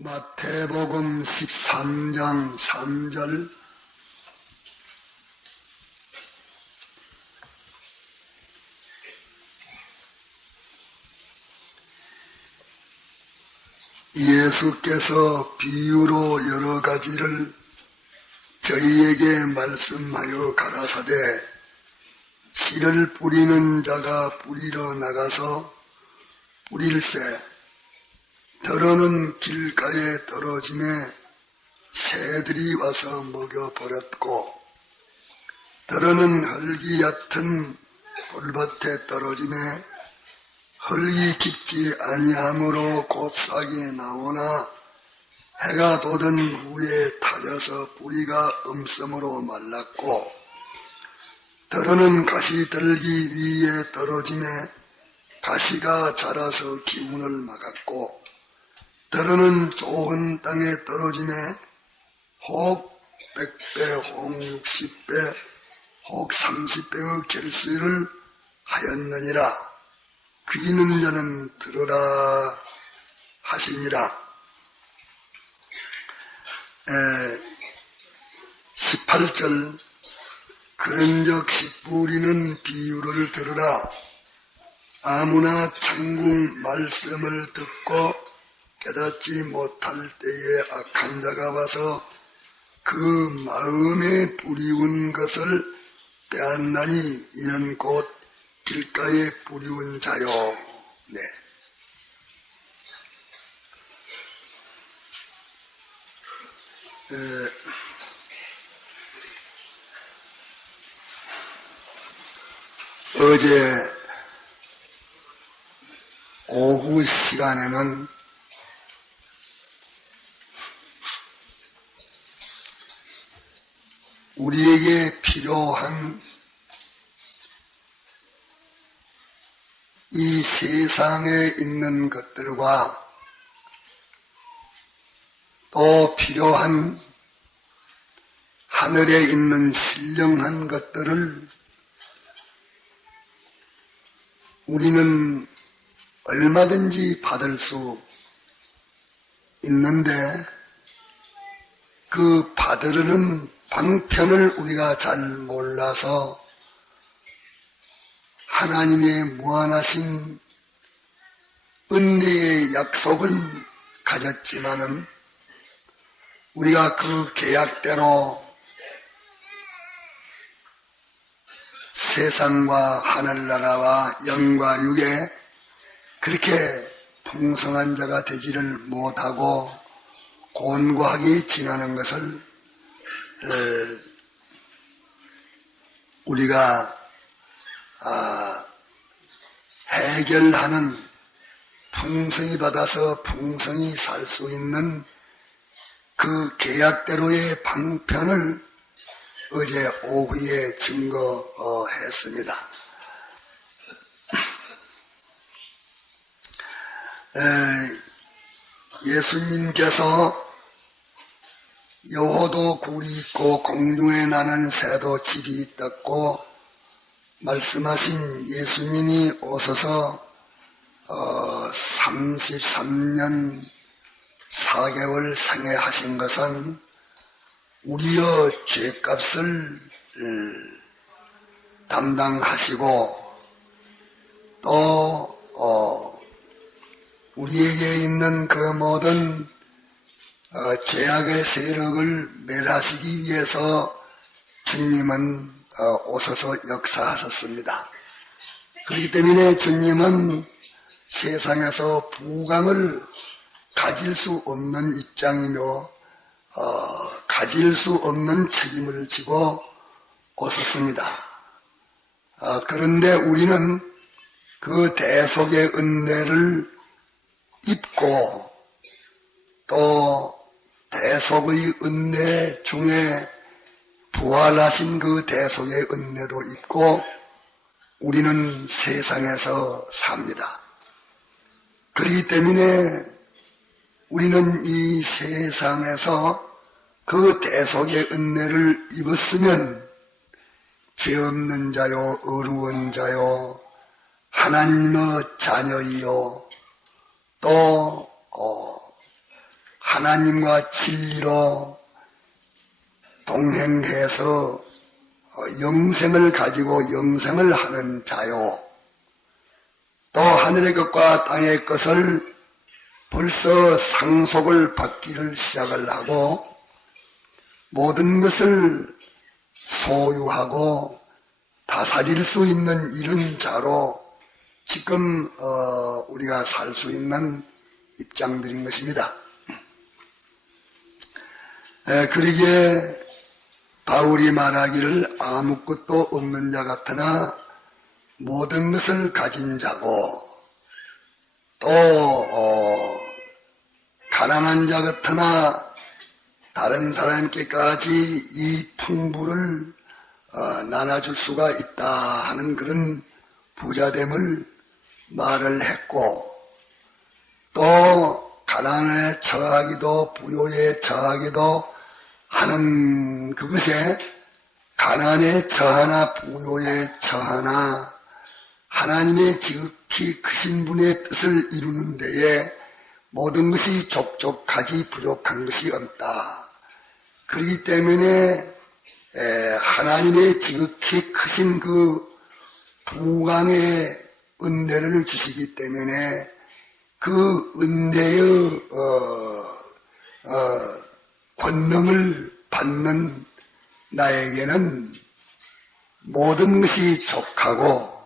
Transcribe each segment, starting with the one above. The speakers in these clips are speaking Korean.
마태복음 13장 3절 예수께서 비유로 여러 가지를 저희에게 말씀하여 가라사대 씨를 뿌리는 자가 뿌리러 나가서 뿌릴새 더러는 길가에 떨어짐에 새들이 와서 먹여버렸고 더러는 흙이 얕은 돌밭에 떨어짐에 흙이 깊지 아니하므로 곧 싹이 나오나 해가 돋은 후에 타져서 뿌리가 음성으로 말랐고 더러는 가시들기 위에 떨어짐에 가시가 자라서 기운을 막았고 더러는 좋은 땅에 떨어짐에 혹 100배, 혹 60배, 혹 30배의 결실을 하였느니라. 귀 있는 자는 들으라 하시니라. 18절 그런즉 씨 뿌리는 비유를 들으라. 아무나 천국 말씀을 듣고 깨닫지 못할 때에 악한 자가 와서 그 마음에 뿌리운 것을 빼앗나니 이는 곧 길가에 뿌리운 자요. 네. 어제 오후 시간에는 우리에게 필요한 이 세상에 있는 것들과 또 필요한 하늘에 있는 신령한 것들을 우리는 얼마든지 받을 수 있는데 그 받으려는 방편을 우리가 잘 몰라서 하나님의 무한하신 은혜의 약속은 가졌지만은 우리가 그 계약대로 세상과 하늘나라와 영과 육에 그렇게 풍성한 자가 되지를 못하고 곤고하게 지나는 것을 우리가 해결하는 풍성히 받아서 풍성히 살 수 있는 그 계약대로의 방편을 어제 오후에 증거했습니다. 예수님께서 여호도 굴이 있고 공중에 나는 새도 집이 있다고 말씀하신 예수님이 오셔서 33년 4개월 생애하신 것은 우리의 죄값을 담당하시고 또 우리에게 있는 그 모든 죄악의 세력을 멸하시기 위해서 주님은 오셔서 역사하셨습니다. 그렇기 때문에 주님은 세상에서 부강을 가질 수 없는 입장이며 가질 수 없는 책임을 지고 오셨습니다. 그런데 우리는 그 대속의 은혜를 입고 또 대속의 은혜 중에 부활하신 그 대속의 은혜도 있고 우리는 세상에서 삽니다. 그렇기 때문에 우리는 이 세상에서 그 대속의 은혜를 입었으면 죄 없는 자요, 어루운 자요, 하나님의 자녀이요, 또 하나님과 진리로 동행해서 영생을 가지고 영생을 하는 자요. 또 하늘의 것과 땅의 것을 벌써 상속을 받기를 시작을 하고 모든 것을 소유하고 다스릴 수 있는 이런 자로 지금 우리가 살 수 있는 입장들인 것입니다. 그러기에 바울이 말하기를 아무것도 없는 자 같으나 모든 것을 가진 자고 또 가난한 자 같으나 다른 사람께까지 이 풍부를 나눠줄 수가 있다 하는 그런 부자됨을 말을 했고 또 가난에 처하기도 부요에 처하기도 하는 그것에 가난에 처하나 부요에 처하나 하나님의 지극히 크신 분의 뜻을 이루는 데에 모든 것이 족족하지 부족한 것이 없다. 그렇기 때문에 하나님의 지극히 크신 그 부강의 은혜를 주시기 때문에 그 은혜의 권능을 받는 나에게는 모든 것이 족하고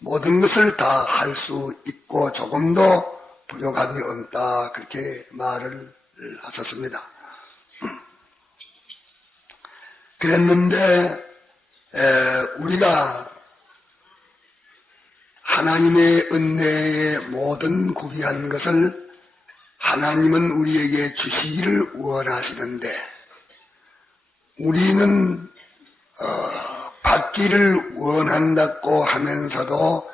모든 것을 다 할 수 있고 조금도 부족함이 없다. 그렇게 말을 하셨습니다. 그랬는데 우리가 하나님의 은혜의 모든 구비한 것을 하나님은 우리에게 주시기를 원하시는데 우리는 받기를 원한다고 하면서도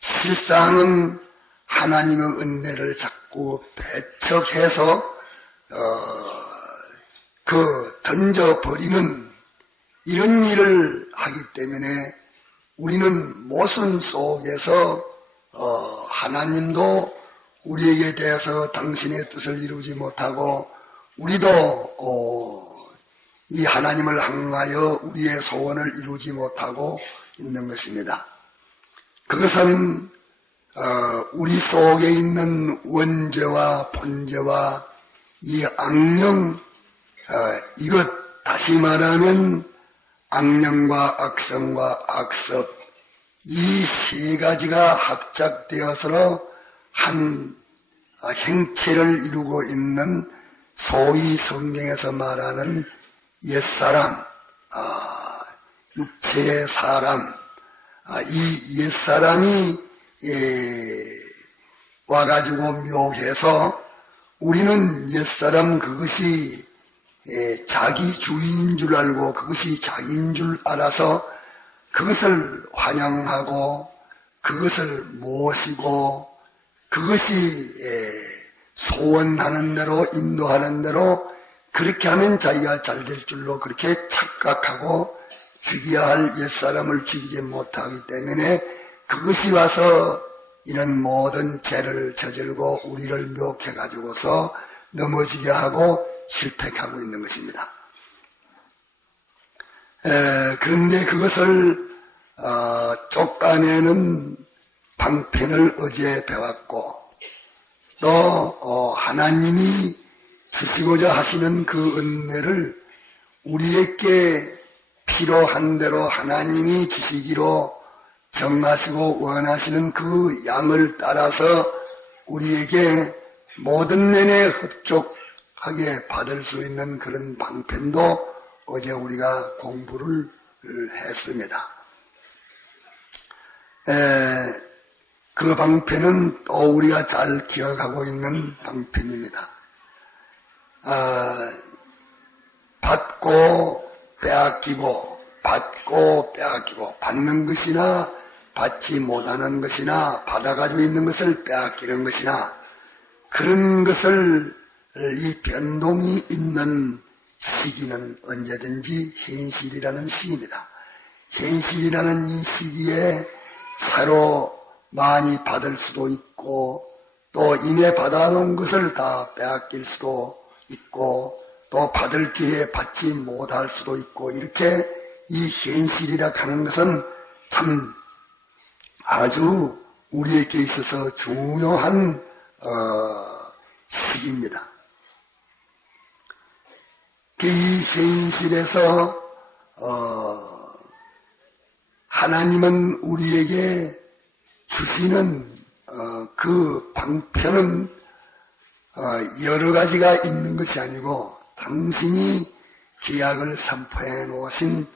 실상은 하나님의 은혜를 자꾸 배척해서 던져버리는 이런 일을 하기 때문에 우리는 모순 속에서 하나님도 우리에게 대해서 당신의 뜻을 이루지 못하고 우리도 이 하나님을 향하여 우리의 소원을 이루지 못하고 있는 것입니다. 그것은 우리 속에 있는 원죄와 본죄와 이 악령, 이것 다시 말하면 악령과 악성과 악섭 이 세 가지가 합작되어서 한 행체를 이루고 있는 소위 성경에서 말하는 옛사람, 육체의 사람, 이 옛사람이 와가지고 묘해서 우리는 옛사람 그것이 자기 주인인 줄 알고 그것이 자기인 줄 알아서 그것을 환영하고 그것을 모시고 그것이 소원하는 대로 인도하는 대로 그렇게 하면 자기가 잘 될 줄로 그렇게 착각하고 죽여야 할 옛사람을 죽이지 못하기 때문에 그것이 와서 이런 모든 죄를 저질고 우리를 묘해가지고서 넘어지게 하고 실패하고 있는 것입니다. 그런데 그것을 쫓아내는 방편을 어제 배웠고 또 하나님이 주시고자 하시는 그 은혜를 우리에게 필요한 대로 하나님이 주시기로 정하시고 원하시는 그 양을 따라서 우리에게 모든 면에 흡족하게 받을 수 있는 그런 방편도 어제 우리가 공부를 했습니다. 그 방편은 또 우리가 잘 기억하고 있는 방편입니다. 받고 빼앗기고 받고 빼앗기고 받는 것이나 받지 못하는 것이나 받아가지고 있는 것을 빼앗기는 것이나 그런 것을 이 변동이 있는 시기는 언제든지 현실이라는 시기입니다. 현실이라는 이 시기에 새로 많이 받을 수도 있고 또 이미 받아놓은 것을 다 빼앗길 수도 있고 또 받을 기회에 받지 못할 수도 있고 이렇게 이 현실이라 하는 것은 참 아주 우리에게 있어서 중요한 시기입니다. 이 현실에서 하나님은 우리에게 주시는 그 방편은 여러 가지가 있는 것이 아니고 당신이 계약을 선포해 놓으신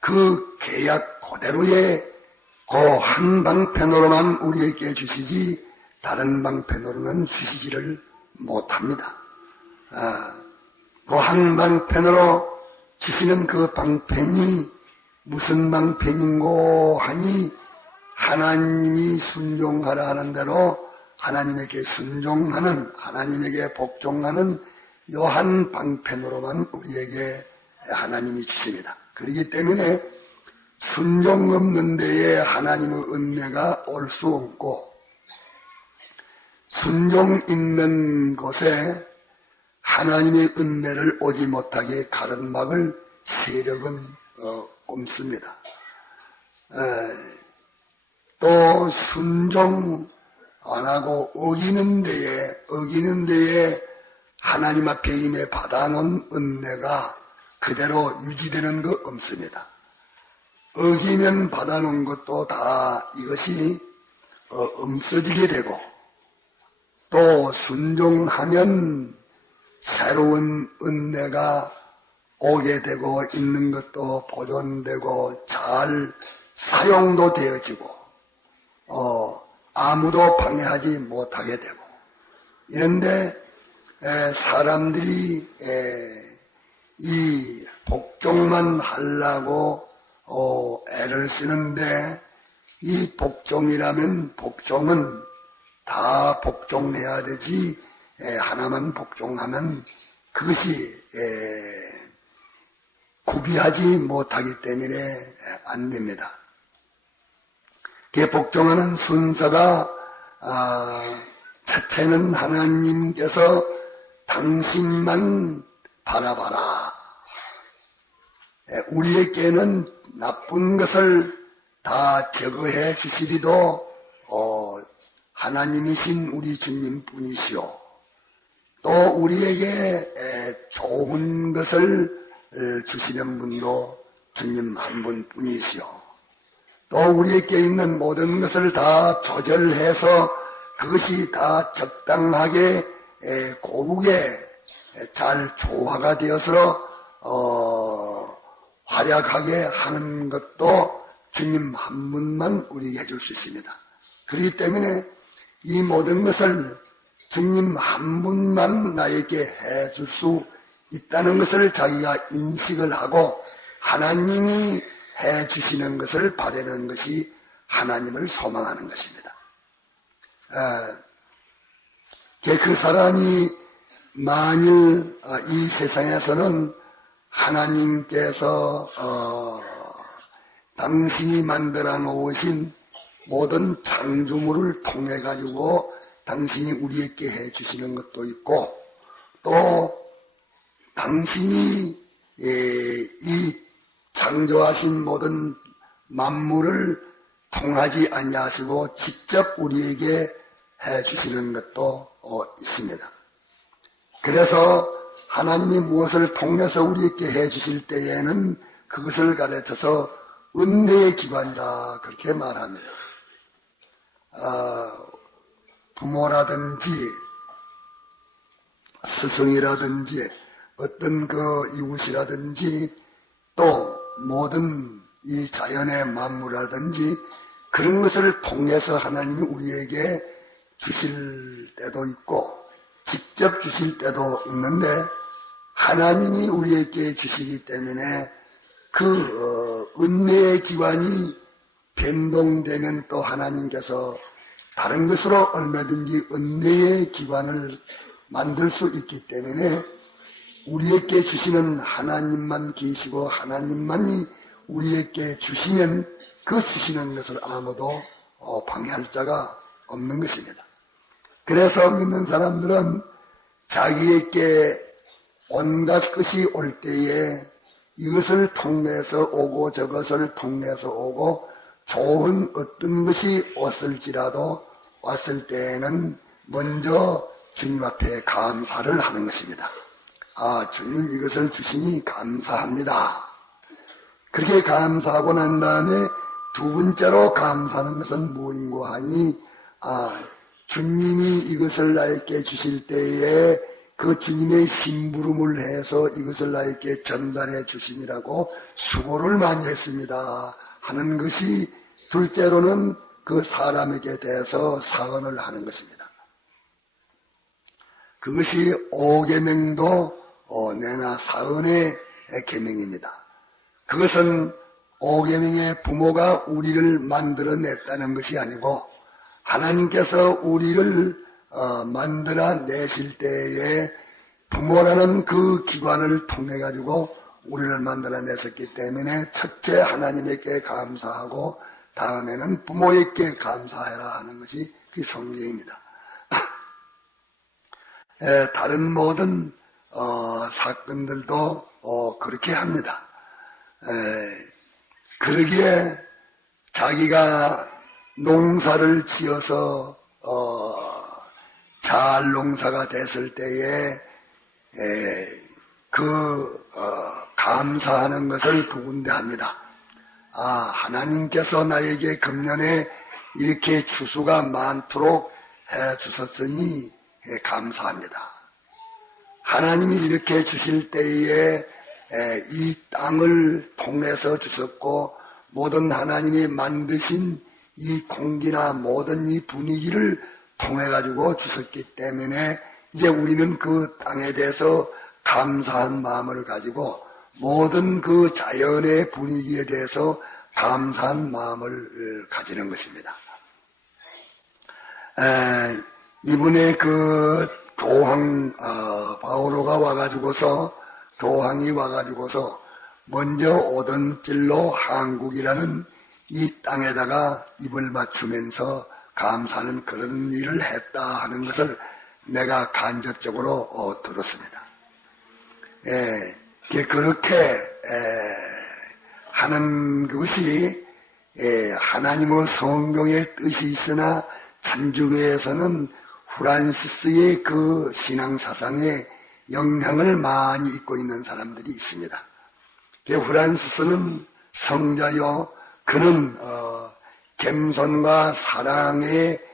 그 계약 그대로의 그 한 방편으로만 우리에게 주시지 다른 방편으로는 주시지를 못합니다. 그 한 방편으로 주시는 그 방편이 무슨 방편인고 하니 하나님이 순종하라 하는 대로 하나님에게 순종하는 하나님에게 복종하는 요 한 방편으로만 우리에게 하나님이 주십니다. 그렇기 때문에 순종 없는 데에 하나님의 은혜가 올 수 없고 순종 있는 곳에 하나님의 은혜를 오지 못하게 가로막을 세력은 없습니다. 또 순종 안 하고 어기는 데에 하나님 앞에 이미 받아놓은 은혜가 그대로 유지되는 거 없습니다. 어기면 받아놓은 것도 다 이것이 없어지게 되고 또 순종하면 새로운 은혜가 오게 되고 있는 것도 보존되고 잘 사용도 되어지고 아무도 방해하지 못하게 되고 이런데 사람들이 이 복종만 하려고 애를 쓰는데 이 복종이라면 복종은 다 복종해야 되지 하나만 복종하면 그것이 구비하지 못하기 때문에 안 됩니다. 그 복종하는 순서가 첫째는 하나님께서 당신만 바라봐라. 우리에게는 나쁜 것을 다 제거해 주시리도 하나님이신 우리 주님 뿐이시오. 또 우리에게 좋은 것을 주시는 분도 주님 한 분뿐이시오. 또 우리에게 있는 모든 것을 다 조절해서 그것이 다 적당하게 고르게 잘 조화가 되어서 활약하게 하는 것도 주님 한 분만 우리에게 해줄 수 있습니다. 그렇기 때문에 이 모든 것을 주님 한 분만 나에게 해줄 수 있다는 것을 자기가 인식을 하고 하나님이 해주시는 것을 바라는 것이 하나님을 소망하는 것입니다. 그 사람이 만일 이 세상에서는 하나님께서 당신이 만들어 놓으신 모든 창조물을 통해 가지고 당신이 우리에게 해주시는 것도 있고 또 당신이 이 창조하신 모든 만물을 통하지 아니하시고 직접 우리에게 해주시는 것도 있습니다. 그래서 하나님이 무엇을 통해서 우리에게 해주실 때에는 그것을 가르쳐서 은혜의 기관이라 그렇게 말합니다. 부모라든지 스승이라든지 어떤 그 이웃이라든지 또 모든 이 자연의 만물이라든지 그런 것을 통해서 하나님이 우리에게 주실 때도 있고 직접 주실 때도 있는데 하나님이 우리에게 주시기 때문에 그 은혜의 기관이 변동되면 또 하나님께서 다른 것으로 얼마든지 은혜의 기관을 만들 수 있기 때문에 우리에게 주시는 하나님만 계시고 하나님만이 우리에게 주시면 그 주시는 것을 아무도 방해할 자가 없는 것입니다. 그래서 믿는 사람들은 자기에게 온갖 것이 올 때에 이것을 통해서 오고 저것을 통해서 오고 좋은 어떤 것이 왔을 때에는 먼저 주님 앞에 감사를 하는 것입니다. 아, 주님 이것을 주시니 감사합니다. 그렇게 감사하고 난 다음에 두 번째로 감사하는 것은 무엇인고 하니, 주님이 이것을 나에게 주실 때에 그 주님의 심부름을 해서 이것을 나에게 전달해 주심이라고 수고를 많이 했습니다 하는 것이, 둘째로는 그 사람에게 대해서 사언을 하는 것입니다. 그것이 오계명도 내나 사언의 계명입니다. 그것은 오계명의 부모가 우리를 만들어냈다는 것이 아니고 하나님께서 우리를 만들어내실 때에 부모라는 그 기관을 통해 가지고 우리를 만들어냈었기 때문에 첫째 하나님에게 감사하고 다음에는 부모에게 감사해라 하는 것이 그 성경입니다. 다른 모든 사건들도 그렇게 합니다. 그러기에 자기가 농사를 지어서 잘 농사가 됐을 때에 감사하는 것을 두 군데 합니다. 하나님께서 나에게 금년에 이렇게 추수가 많도록 해 주셨으니 감사합니다. 하나님이 이렇게 주실 때에 이 땅을 통해서 주셨고 모든 하나님이 만드신 이 공기나 모든 이 분위기를 통해 가지고 주셨기 때문에 이제 우리는 그 땅에 대해서 감사한 마음을 가지고 모든 그 자연의 분위기에 대해서 감사한 마음을 가지는 것입니다. 이번에 그 교황 바오로가 교황이 와가지고서 먼저 오던 길로 한국이라는 이 땅에다가 입을 맞추면서 감사하는 그런 일을 했다 하는 것을 내가 간접적으로 들었습니다. 그렇게 하는 것이 하나님의 성경의 뜻이 있으나 천주교에서는 프란시스의 그 신앙사상에 영향을 많이 입고 있는 사람들이 있습니다. 프란시스는 성자요, 그는 겸손과 사랑의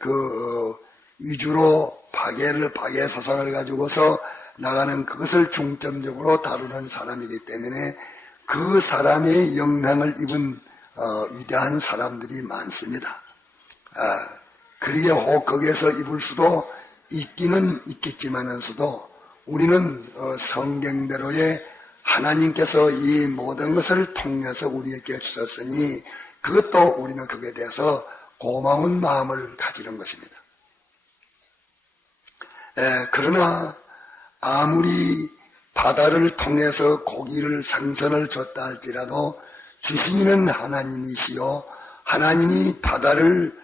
그 위주로 박애 사상을 가지고서 나가는 그것을 중점적으로 다루는 사람이기 때문에 그 사람의 영향을 입은 위대한 사람들이 많습니다. 그러게 혹 거기에서 입을 수도 있기는 있겠지만서도 우리는 성경대로의 하나님께서 이 모든 것을 통해서 우리에게 주셨으니 그것도 우리는 그에 대해서 고마운 마음을 가지는 것입니다. 그러나 아무리 바다를 통해서 고기를 생선을 줬다 할지라도 주시는 하나님이시요, 하나님이 바다를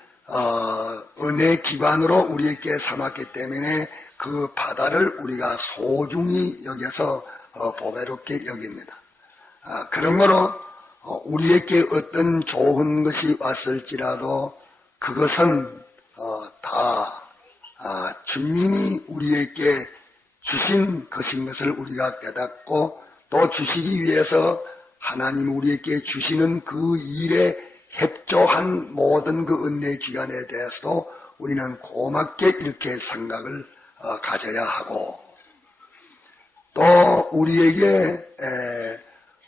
은혜 기관으로 우리에게 삼았기 때문에 그 바다를 우리가 소중히 여겨서 보배롭게 여깁니다. 그러므로 우리에게 어떤 좋은 것이 왔을지라도 그것은 다 주님이 우리에게 주신 것인 것을 우리가 깨닫고 또 주시기 위해서 하나님 우리에게 주시는 그 일에 협조한 모든 그 은혜의 기간에 대해서도 우리는 고맙게 이렇게 생각을 가져야 하고, 또 우리에게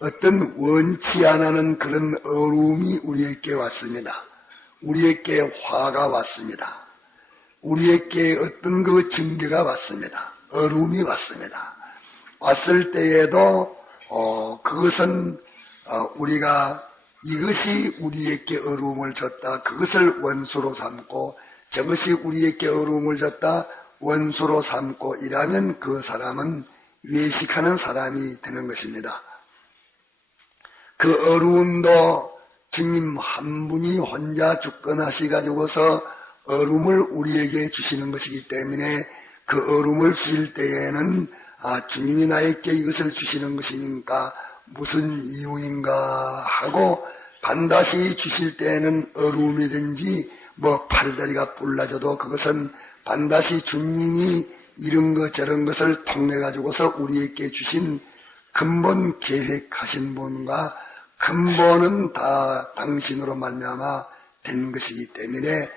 어떤 원치 않는 그런 어려움이 우리에게 왔습니다. 우리에게 화가 왔습니다. 우리에게 어떤 그 징계가 왔습니다. 어려움이 왔습니다. 왔을 때에도 그것은 우리가 이것이 우리에게 어려움을 줬다, 그것을 원수로 삼고 저것이 우리에게 어려움을 줬다, 원수로 삼고 이라면 그 사람은 외식하는 사람이 되는 것입니다. 그 어려움도 주님 한 분이 혼자 주권하시가지고서 어려움을 우리에게 주시는 것이기 때문에 그 어려움을 주실 때에는 주님이 나에게 이것을 주시는 것이니까 무슨 이유인가 하고 반드시 주실 때에는 어려움이든지 뭐 팔다리가 뿔나져도 그것은 반드시 주님이 이런 것 저런 것을 통해 가지고서 우리에게 주신 근본 계획하신 분과 근본은 다 당신으로 말미암아 된 것이기 때문에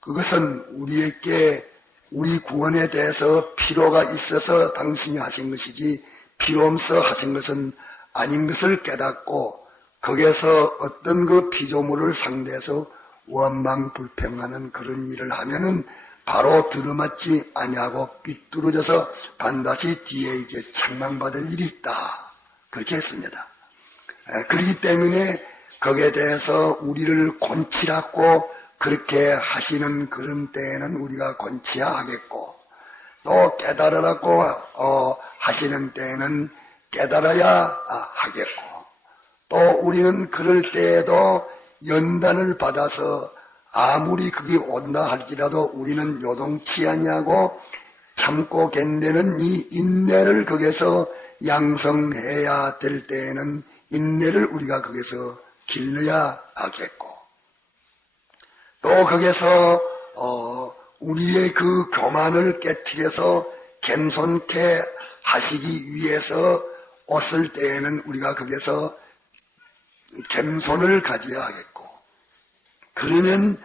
그것은 우리에게 우리 구원에 대해서 필요가 있어서 당신이 하신 것이지 필요 없어 하신 것은 아닌 것을 깨닫고 거기에서 어떤 그 피조물을 상대해서 원망불평하는 그런 일을 하면은 바로 들어맞지 아니하고 삐뚤어져서 반드시 뒤에 이제 책망받을 일이 있다. 그렇게 했습니다. 그렇기 때문에 거기에 대해서 우리를 곤치라고 그렇게 하시는 그런 때에는 우리가 곤치야 하겠고 또 깨달으라고 하시는 때에는 깨달아야 하겠고 또 우리는 그럴 때에도 연단을 받아서 아무리 그게 온다 할지라도 우리는 요동치 아니하고 참고 견디는 이 인내를 거기서 양성해야 될 때에는 인내를 우리가 거기서 길러야 하겠고 또 거기서 우리의 그 교만을 깨트려서 겸손케 하시기 위해서 왔을 때에는 우리가 거기서 겸손을 가져야 하겠고 그러면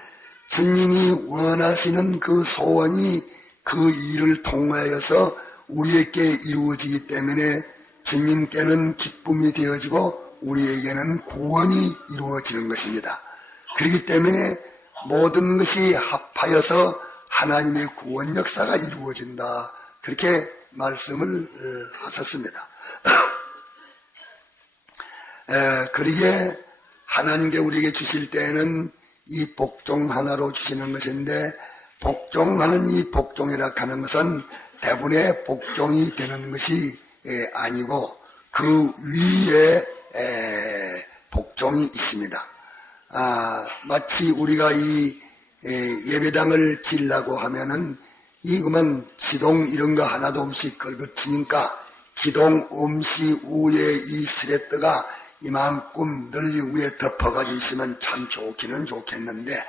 주님이 원하시는 그 소원이 그 일을 통하여서 우리에게 이루어지기 때문에 주님께는 기쁨이 되어지고 우리에게는 구원이 이루어지는 것입니다. 그렇기 때문에 모든 것이 합하여서 하나님의 구원 역사가 이루어진다. 그렇게 말씀을 하셨습니다. 그러기에 하나님께 우리에게 주실 때에는 이 복종 하나로 주시는 것인데 복종하는 이 복종이라 하는 것은 대부분의 복종이 되는 것이 아니고 그 위에 복종이 있습니다. 마치 우리가 이 예배당을 지으려고 하면은 이그만 기동 이런 거 하나도 없이 걸거치니까 기동 음시 위에 이 스레트가 이만큼 널리 위에 덮어가지고 있으면 참 좋기는 좋겠는데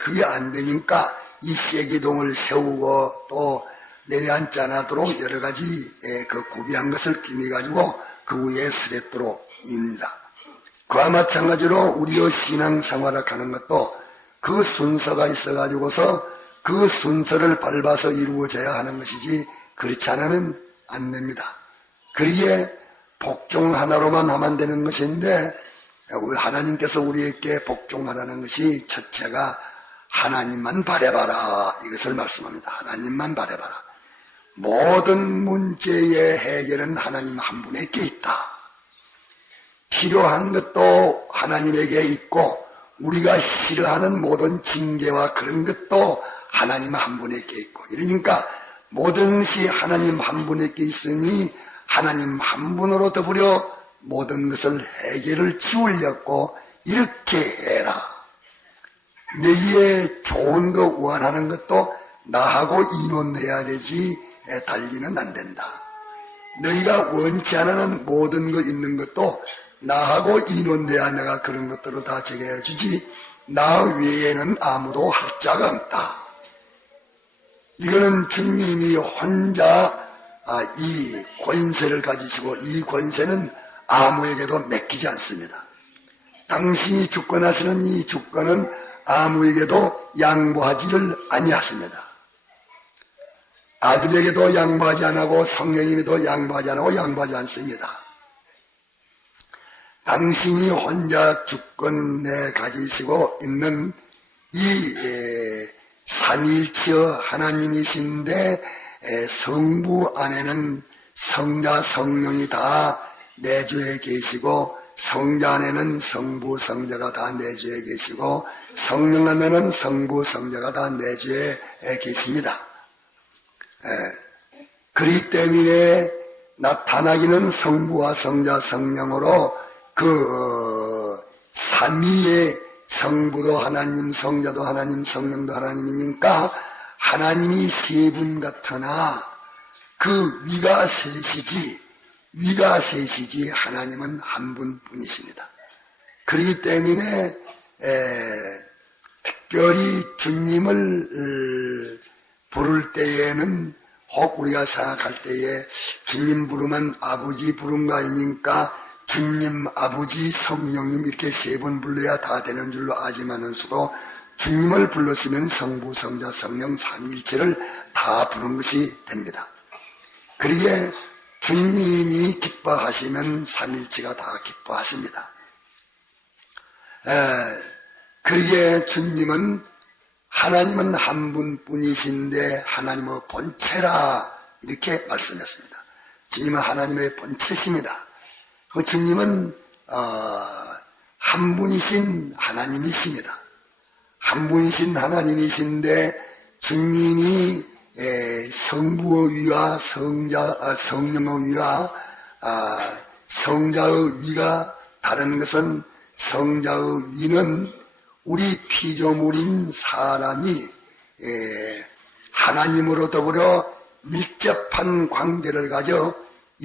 그게 안 되니까 이 쇠기둥을 세우고 또 내려앉지 않도록 여러 가지 그 구비한 것을 끼매가지고 그 위에 스레트로 입니다. 그와 마찬가지로 우리의 신앙생활을 하는 것도 그 순서가 있어가지고서 그 순서를 밟아서 이루어져야 하는 것이지 그렇지 않으면 안 됩니다. 그러기에 복종 하나로만 하면 되는 것인데 하나님께서 우리에게 복종하라는 것이 첫째가 하나님만 바라봐라 이것을 말씀합니다. 하나님만 바라봐라. 모든 문제의 해결은 하나님 한 분에게 있다. 필요한 것도 하나님에게 있고 우리가 싫어하는 모든 징계와 그런 것도 하나님 한 분에게 있고 이러니까 모든 것이 하나님 한 분에게 있으니 하나님 한 분으로 더불어 모든 것을 해결을 지우려고 이렇게 해라. 너희의 좋은 거 원하는 것도 나하고 인원해야 되지 달리는 안 된다. 너희가 원치 않는 모든 거 있는 것도 나하고 인원돼야 내가 그런 것들을 다 제거해 주지 나 외에는 아무도 할 자가 없다. 이거는 주님이 혼자 이 권세를 가지시고 이 권세는 아무에게도 맡기지 않습니다. 당신이 주권하시는 이 주권은 아무에게도 양보하지를 아니하십니다. 아들에게도 양보하지 않고 성령님에도 양보하지 않고 양보하지 않습니다. 당신이 혼자 주권에 가지시고 있는 이 삼위일체 하나님이신데 성부 안에는 성자 성령이 다 내주에 계시고 성자 안에는 성부 성자가 다 내주에 계시고 성령 안에는 성부 성자가 다 내주에 계십니다. 그렇기 때문에 나타나기는 성부와 성자 성령으로 그 삼위의 성부도 하나님, 성자도 하나님, 성령도 하나님이니까 하나님이 세 분 같으나 그 위가 셋이지 하나님은 한 분뿐이십니다. 그렇기 때문에 특별히 주님을 부를 때에는 혹 우리가 생각할 때에 주님 부르면 아버지 부른 거 아니니까 주님, 아버지, 성령님 이렇게 세 번 불러야 다 되는 줄로 아지만은서도 주님을 불렀으면 성부, 성자, 성령, 삼위일체를 다 부른 것이 됩니다. 그러기에 주님이 기뻐하시면 삼위일체가 다 기뻐하십니다. 그러기에 하나님은 한 분뿐이신데 하나님의 본체라 이렇게 말씀했습니다. 주님은 하나님의 본체십니다. 그 주님은 한 분이신 하나님이십니다. 한 분이신 하나님이신데 주님이 성부의 위와 성령의 위와 성자의 위가 다른 것은 성자의 위는 우리 피조물인 사람이 하나님으로 더불어 밀접한 관계를 가져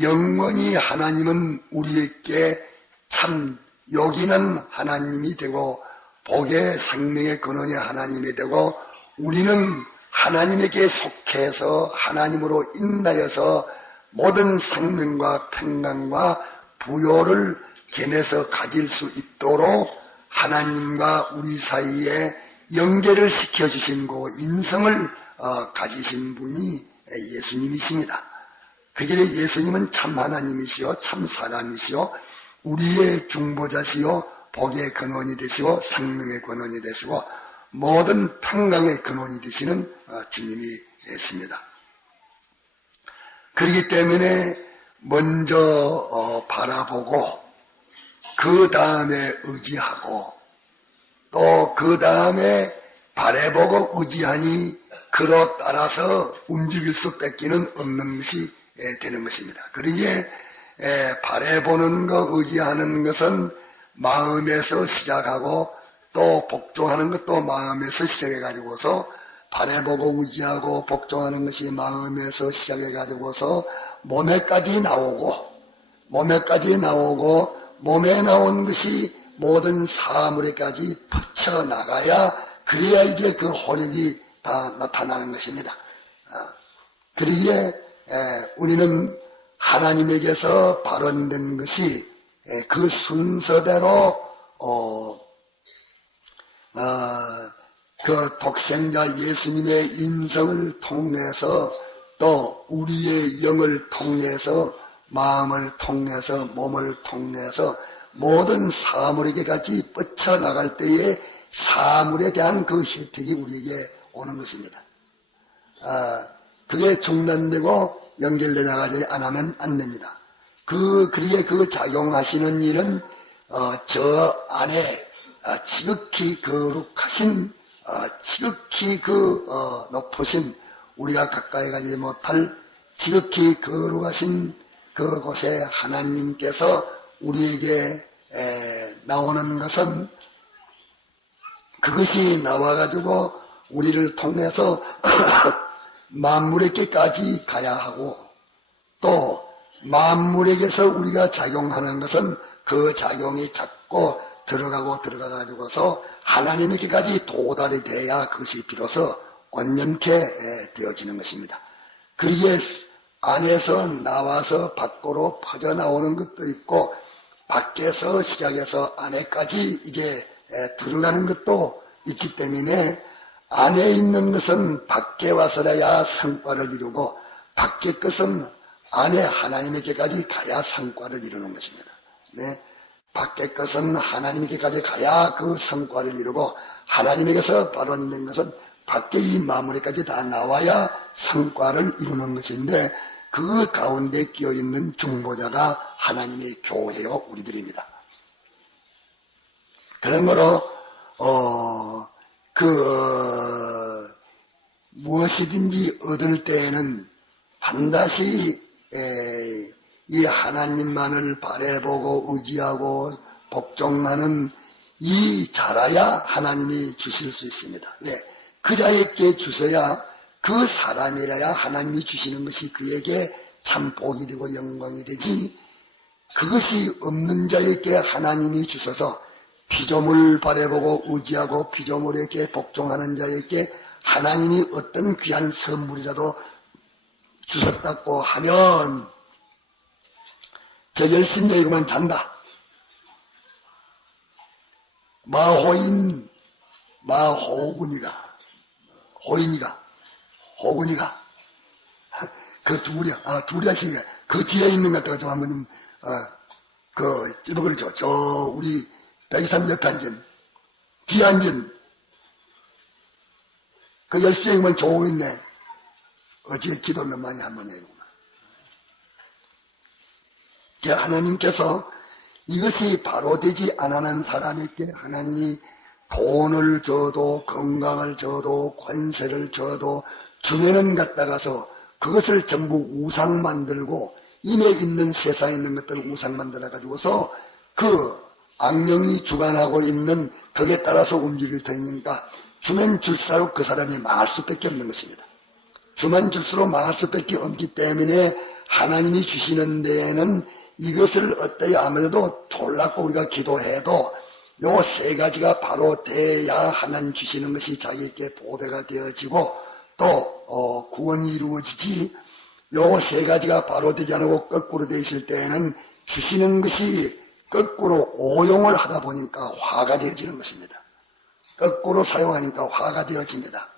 영원히 하나님은 우리에게 참 여기는 하나님이 되고 복의 생명의 근원이 하나님이 되고 우리는 하나님에게 속해서 하나님으로 인하여서 모든 생명과 평강과 부요를 견해서 가질 수 있도록 하나님과 우리 사이에 연계를 시켜주신 그 인성을 가지신 분이 예수님이십니다. 그게 예수님은 참 하나님이시오, 참 사람이시오, 우리의 중보자시오, 복의 근원이 되시고 생명의 근원이 되시고 모든 평강의 근원이 되시는 주님이 계십니다. 그렇기 때문에 먼저 바라보고 그 다음에 의지하고 또 그 다음에 바라보고 의지하니 그로 따라서 움직일 수 뺏기는 없는 것이 되는 것입니다. 그러기에 바라보는 것, 의지하는 것은 마음에서 시작하고 또 복종하는 것도 마음에서 시작해가지고서 바라보고 의지하고 복종하는 것이 마음에서 시작해가지고서 몸에까지 나오고 몸에 나온 것이 모든 사물에까지 퍼쳐나가야 그래야 이제 그 호력이 다 나타나는 것입니다. 그러기에 우리는 하나님에게서 발언된 것이 그 순서대로 그 독생자 예수님의 인성을 통해서 또 우리의 영을 통해서 마음을 통해서 몸을 통해서 모든 사물에게까지 뻗쳐나갈 때에 사물에 대한 그 혜택이 우리에게 오는 것입니다. 그게 중단되고 연결돼 나가지 않으면 안 됩니다. 그리에 그 작용하시는 일은 저 안에 지극히 거룩하신 지극히 높으신 우리가 가까이 가지 못할 지극히 거룩하신 그곳에 하나님께서 우리에게 나오는 것은 그것이 나와가지고 우리를 통해서 만물에게까지 가야 하고 또 만물에게서 우리가 작용하는 것은 그 작용이 자꾸 들어가가지고서 하나님에게까지 도달이 돼야 그것이 비로소 온전케 되어지는 것입니다. 그러기에 안에서 나와서 밖으로 퍼져나오는 것도 있고 밖에서 시작해서 안에까지 이게 들어가는 것도 있기 때문에 안에 있는 것은 밖에 와서야 성과를 이루고 밖의 것은 안에 하나님에게까지 가야 성과를 이루는 것입니다. 네. 밖의 것은 하나님에게까지 가야 그 성과를 이루고 하나님에게서 발언된 것은 밖에 이 마무리까지 다 나와야 성과를 이루는 것인데 그 가운데 끼어있는 중보자가 하나님의 교회요 우리들입니다. 그러므로 무엇이든지 얻을 때에는 반드시 이 하나님만을 바라보고 의지하고 복종하는 이 자라야 하나님이 주실 수 있습니다. 그 자에게 주셔야 그 사람이라야 하나님이 주시는 것이 그에게 참 복이 되고 영광이 되지, 그것이 없는 자에게 하나님이 주셔서 피조물 바라보고 의지하고 피조물에게 복종하는 자에게 하나님이 어떤 귀한 선물이라도 주셨다고 하면 저 열심히 여기만 잔다. 호군이가 그 두리아시가 그 뒤에 있는 것 같다가 좀 한번 찔러버리죠. 저 우리 백이삼 역한전 뒤안전 그 열심히만 좋고 있네. 어찌 기도를 많이 한번 해구나. 하나님께서 이것이 바로 되지 않는 사람에게 하나님이 돈을 줘도 건강을 줘도 권세를 줘도 주면은 갖다가서 그것을 전부 우상 만들고 이내 있는 세상에 있는 것들을 우상 만들어 가지고서 그 악령이 주관하고 있는 덕에 따라서 움직일 테니까 주면 줄수록 그 사람이 망할 수밖에 없는 것입니다. 주면 줄수록 망할 수밖에 없기 때문에 하나님이 주시는 데에는 이것을 어때요? 아무래도 졸라고 우리가 기도해도 요 세 가지가 바로 돼야 하나님 주시는 것이 자기에게 보배가 되어지고 또 구원이 이루어지지, 요 세 가지가 바로 되지 않고 거꾸로 되어 있을 때에는 주시는 것이 거꾸로 오용을 하다 보니까 화가 되어지는 것입니다. 거꾸로 사용하니까 화가 되어집니다.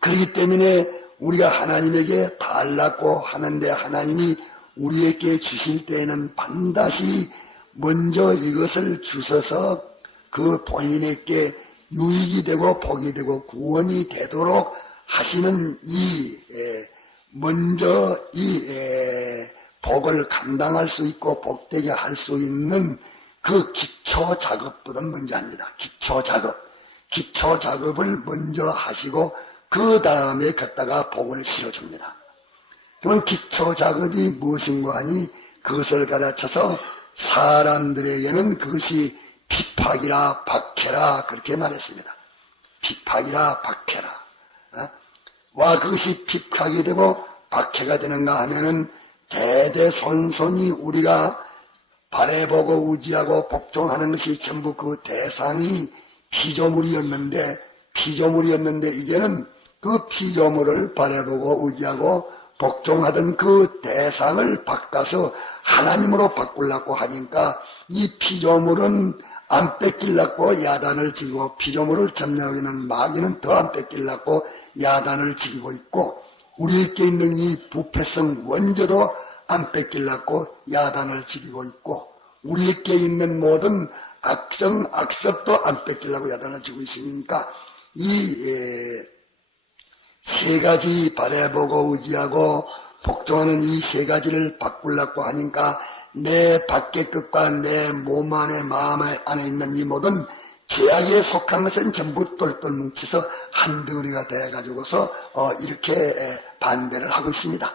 그렇기 때문에 우리가 하나님에게 달라고 하는데 하나님이 우리에게 주실 때에는 반드시 먼저 이것을 주셔서 그 본인에게 유익이 되고 복이 되고 구원이 되도록 하시는 먼저 복을 감당할 수 있고 복되게 할 수 있는 그 기초 작업보다 먼저 합니다. 기초 작업을 먼저 하시고 그 다음에 갖다가 복을 실어줍니다. 그러면 기초 작업이 무엇인가 하니 그것을 가르쳐서 사람들에게는 그것이 핍박이라 박해라 그렇게 말했습니다. 핍박이라 박해라. 와 그것이 핍박이 되고 박해가 되는가 하면은 대대손손이 우리가 바라보고 의지하고 복종하는 것이 전부 그 대상이 피조물이었는데 이제는 그 피조물을 바라보고 의지하고 복종하던 그 대상을 바꿔서 하나님으로 바꾸려고 하니까 이 피조물은 안 뺏기려고 야단을 지고 피조물을 점령하고 있는 마귀는 더 안 뺏기려고 야단을 지고 있고 우리에게 있는 이 부패성 원죄도 안 뺏기려고 야단을 지고 있고 우리에게 있는 모든 악성 악습도 안 뺏기려고 야단을 지고 있으니까 이 세 가지 바라보고 의지하고 복종하는 이 세 가지를 바꾸려고 하니까 내 밖의 것과 내 몸 안에 마음 안에 있는 이 모든 죄악에 속한 것은 전부 똘똘 뭉쳐서 한 덩어리가 돼가지고서 이렇게 반대를 하고 있습니다.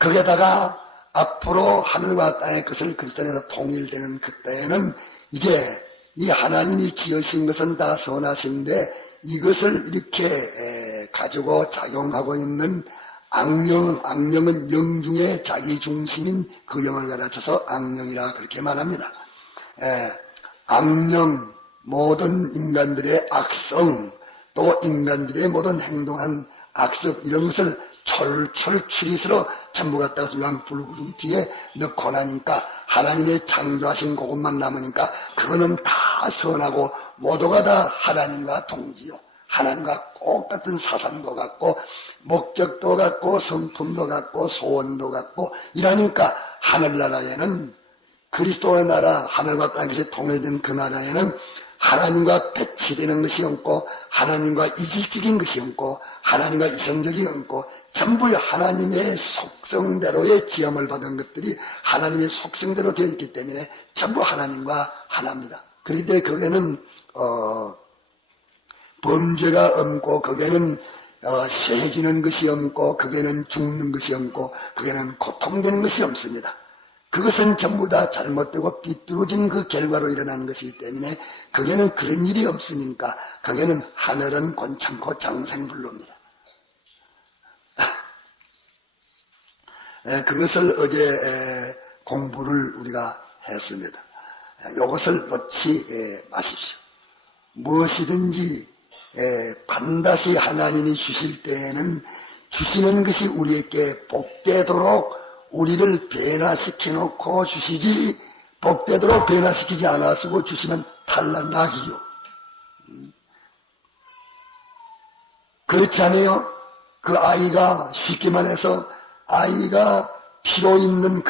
거기에다가 앞으로 하늘과 땅의 것을 그리스도 안에서 통일되는 그때에는 이제 이 하나님이 지으신 것은 다 선하신데 이것을 이렇게 가지고 작용하고 있는 악령은 영 중에 자기 중심인 그 영을 가르쳐서 악령이라 그렇게 말합니다. 악령, 모든 인간들의 악성, 또 인간들의 모든 행동한 악습 이런 것을 철철 추리스로 전부 갖다가 그냥 불구름 뒤에 넣고 나니까 하나님의 창조하신 그것만 남으니까 그거는 다 선하고 모두가 다 하나님과 동지요. 하나님과 똑같은 사상도 같고 목적도 같고 성품도 같고 소원도 같고 이러니까 하늘나라에는 그리스도의 나라 하늘과 땅에서 통일된 그 나라에는 하나님과 배치되는 것이 없고 하나님과 이질적인 것이 없고 하나님과 이성적이 없고 전부 하나님의 속성대로의 지음을 받은 것들이 하나님의 속성대로 되어 있기 때문에 전부 하나님과 하나입니다. 그런데 그러니까 거기에는 범죄가 없고 거기에는 쇠해지는 것이 없고 거기에는 죽는 것이 없고 거기에는 고통되는 것이 없습니다. 그것은 전부 다 잘못되고 삐뚤어진 그 결과로 일어나는 것이기 때문에 거기에는 그런 일이 없으니까 거기에는 하늘은 권창고 장생불로입니다. 그것을 어제 공부를 우리가 했습니다. 이것을 놓지 마십시오. 무엇이든지 반드시 하나님이 주실 때에는 주시는 것이 우리에게 복되도록 우리를 변화시켜 놓고 주시지, 복되도록 변화시키지 않았고 주시면 탈락이요. 그렇지 않아요? 그 아이가 쉽게만 해서 아이가 필요 있는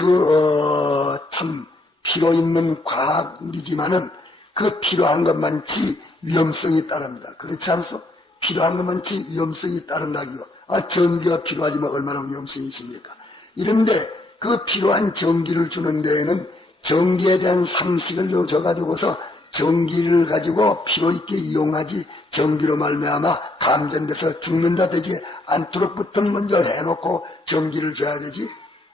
참 필요 있는 과학물이지만은 그 필요한 것만치 위험성이 따릅니다. 그렇지 않소? 필요한 것만치 위험성이 따른다기요. 전기가 필요하지만 얼마나 위험성이 있습니까? 이런데 그 필요한 전기를 주는 데에는 전기에 대한 상식을 넣어가지고서 전기를 가지고 필요 있게 이용하지, 전기로 말미암아 감전돼서 죽는다 되지 않도록부터 먼저 해놓고 전기를 줘야 되지.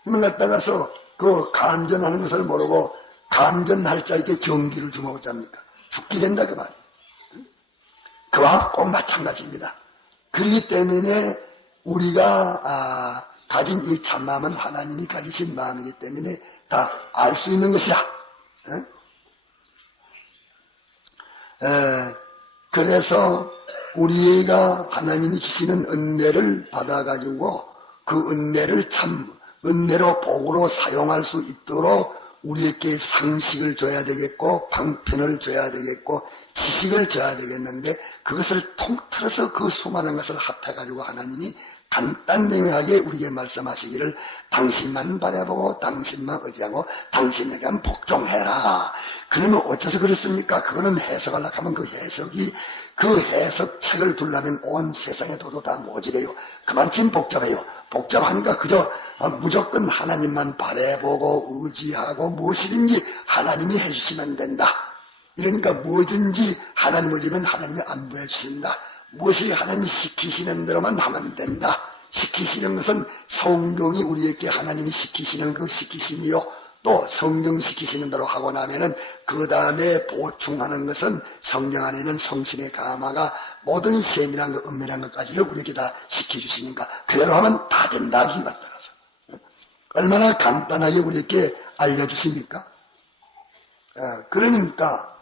그러면 갖다가서 그 감전하는 것을 모르고 감전할 자에게 전기를 주면 어쩝니까? 죽게 된다 그 말이에요. 그와 꼭 마찬가지입니다. 그렇기 때문에 우리가 가진 이 참마음은 하나님이 가지신 마음이기 때문에 다 알 수 있는 것이야. 그래서 우리가 하나님이 주시는 은혜를 받아가지고 그 은혜를 참 은혜로 복으로 사용할 수 있도록 우리에게 상식을 줘야 되겠고 방편을 줘야 되겠고 지식을 줘야 되겠는데 그것을 통틀어서 그 수많은 것을 합해가지고 하나님이 간단명하게 우리에게 말씀하시기를 당신만 바라보고 당신만 의지하고 당신에게만 복종해라. 그러면 어째서 그렇습니까? 그거는 해석하려고 하면 그 해석이 그 해석책을 두려면 온 세상의 도도 다 모자래요. 그만큼 복잡해요. 복잡하니까 그저 무조건 하나님만 바라보고 의지하고 무엇이든지 하나님이 해주시면 된다. 이러니까 뭐든지 하나님 의지면 하나님이 안부해 주신다. 무엇이 하나님이 시키시는 대로만 하면 된다. 시키시는 것은 성경이 우리에게 하나님이 시키시는 그 시키심이요. 또 성경 시키시는 대로 하고 나면은 그 다음에 보충하는 것은 성경 안에 있는 성신의 감화가 모든 세밀한 것, 은밀한 것까지를 우리에게 다 시켜주시니까 그대로 하면 다 된다. 기가 따라서. 얼마나 간단하게 우리에게 알려주십니까? 그러니까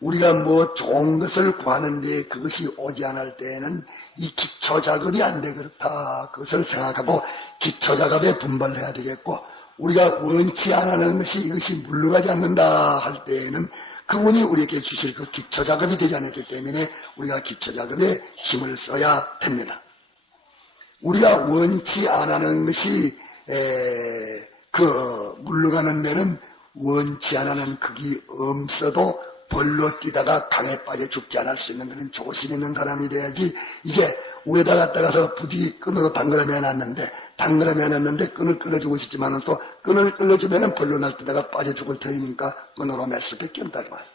우리가 뭐 좋은 것을 구하는데 그것이 오지 않을 때에는 이 기초작업이 안 돼 그렇다. 그것을 생각하고 기초작업에 분발해야 되겠고 우리가 원치 않는 것이 이것이 물러가지 않는다 할 때에는 그분이 우리에게 주실 그 기초작업이 되지 않았기 때문에 우리가 기초작업에 힘을 써야 됩니다. 우리가 원치 않는 것이 물러가는 데는 원치 않는 극이 없어도 벌로 뛰다가 강에 빠져 죽지 않을 수 있는 그런 조심 있는 사람이 돼야지. 이게 위에다 갖다가서 부디 끈으로 당그러매 놨는데 끈을 끌어주고 싶지만은 또 끈을 끌어주면은 벌로 날뛰다가 빠져 죽을 터이니까 끈으로 맬 수밖에 없다 그 말이에요.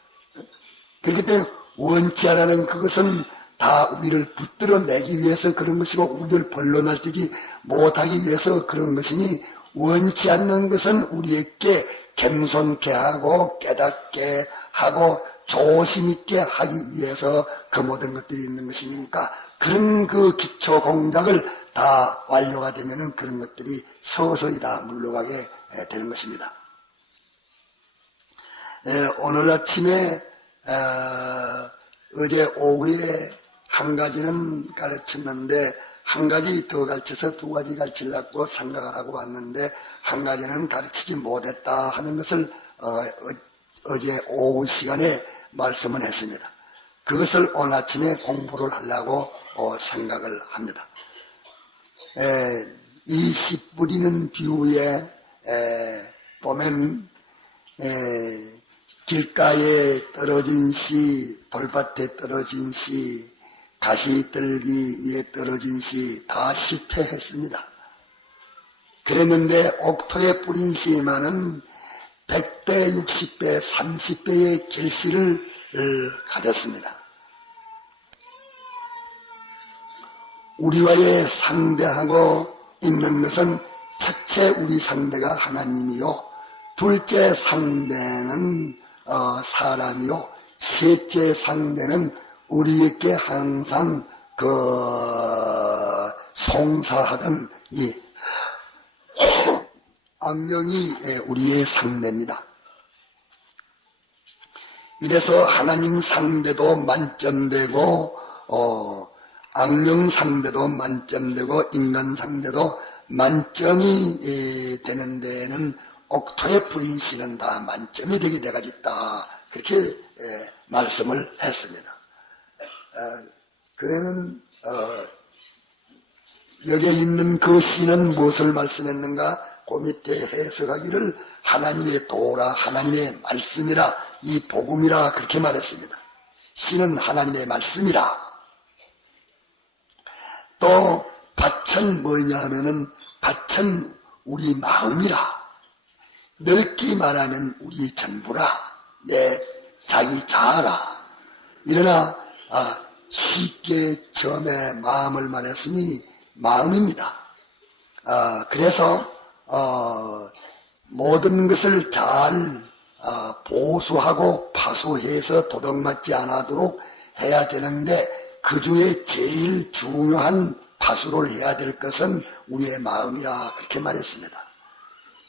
그렇기 때문에 원치 않는 그것은 다 우리를 붙들어 내기 위해서 그런 것이고 우리를 벌로 날뛰지 못하기 위해서 그런 것이니 원치 않는 것은 우리에게 겸손케 하고 깨닫게 하고 조심 있게 하기 위해서 그 모든 것들이 있는 것이니까 그런 그 기초 공작을 다 완료가 되면은 그런 것들이 서서히 다 물러가게 되는 것입니다. 오늘 아침에 어제 오후에 한 가지는 가르쳤는데 한 가지 더 가르쳐서 두 가지 가르치려고 생각을 하고 왔는데 한 가지는 가르치지 못했다 하는 것을 어제 오후 시간에 말씀을 했습니다. 그것을 오늘 아침에 공부를 하려고 생각을 합니다. 이 씨 뿌리는 비유에 보면 길가에 떨어진 씨, 돌밭에 떨어진 씨, 가시떨기 위에 떨어진 씨 다 실패했습니다. 그랬는데 옥토에 뿌린 씨만은 100배, 60배, 30배의 결실을 가졌습니다. 우리와의 상대하고 있는 것은 첫째 우리 상대가 하나님이요, 둘째 상대는 사람이요, 셋째 상대는 우리에게 항상 송사하던 이 악령이 우리의 상대입니다. 이래서 하나님 상대도 만점되고 악령 상대도 만점되고 인간 상대도 만점이 되는 데에는 옥토의 불인신은 다 만점이 되게 돼가겠다, 그렇게 말씀을 했습니다. 그러면 여기에 있는 그 신은 무엇을 말씀했는가? 그 밑에 해석하기를 하나님의 도라, 하나님의 말씀이라, 이 복음이라 그렇게 말했습니다. 신은 하나님의 말씀이라. 또 밭은 뭐냐 하면은 밭은 우리 마음이라. 넓게 말하면 우리 전부라, 내 자기 자아라. 이러나 쉽게 처음에 마음을 말했으니 마음입니다. 그래서 모든 것을 잘 보수하고 파수해서 도둑맞지 않도록 해야 되는데, 그 중에 제일 중요한 파수를 해야 될 것은 우리의 마음이라 그렇게 말했습니다.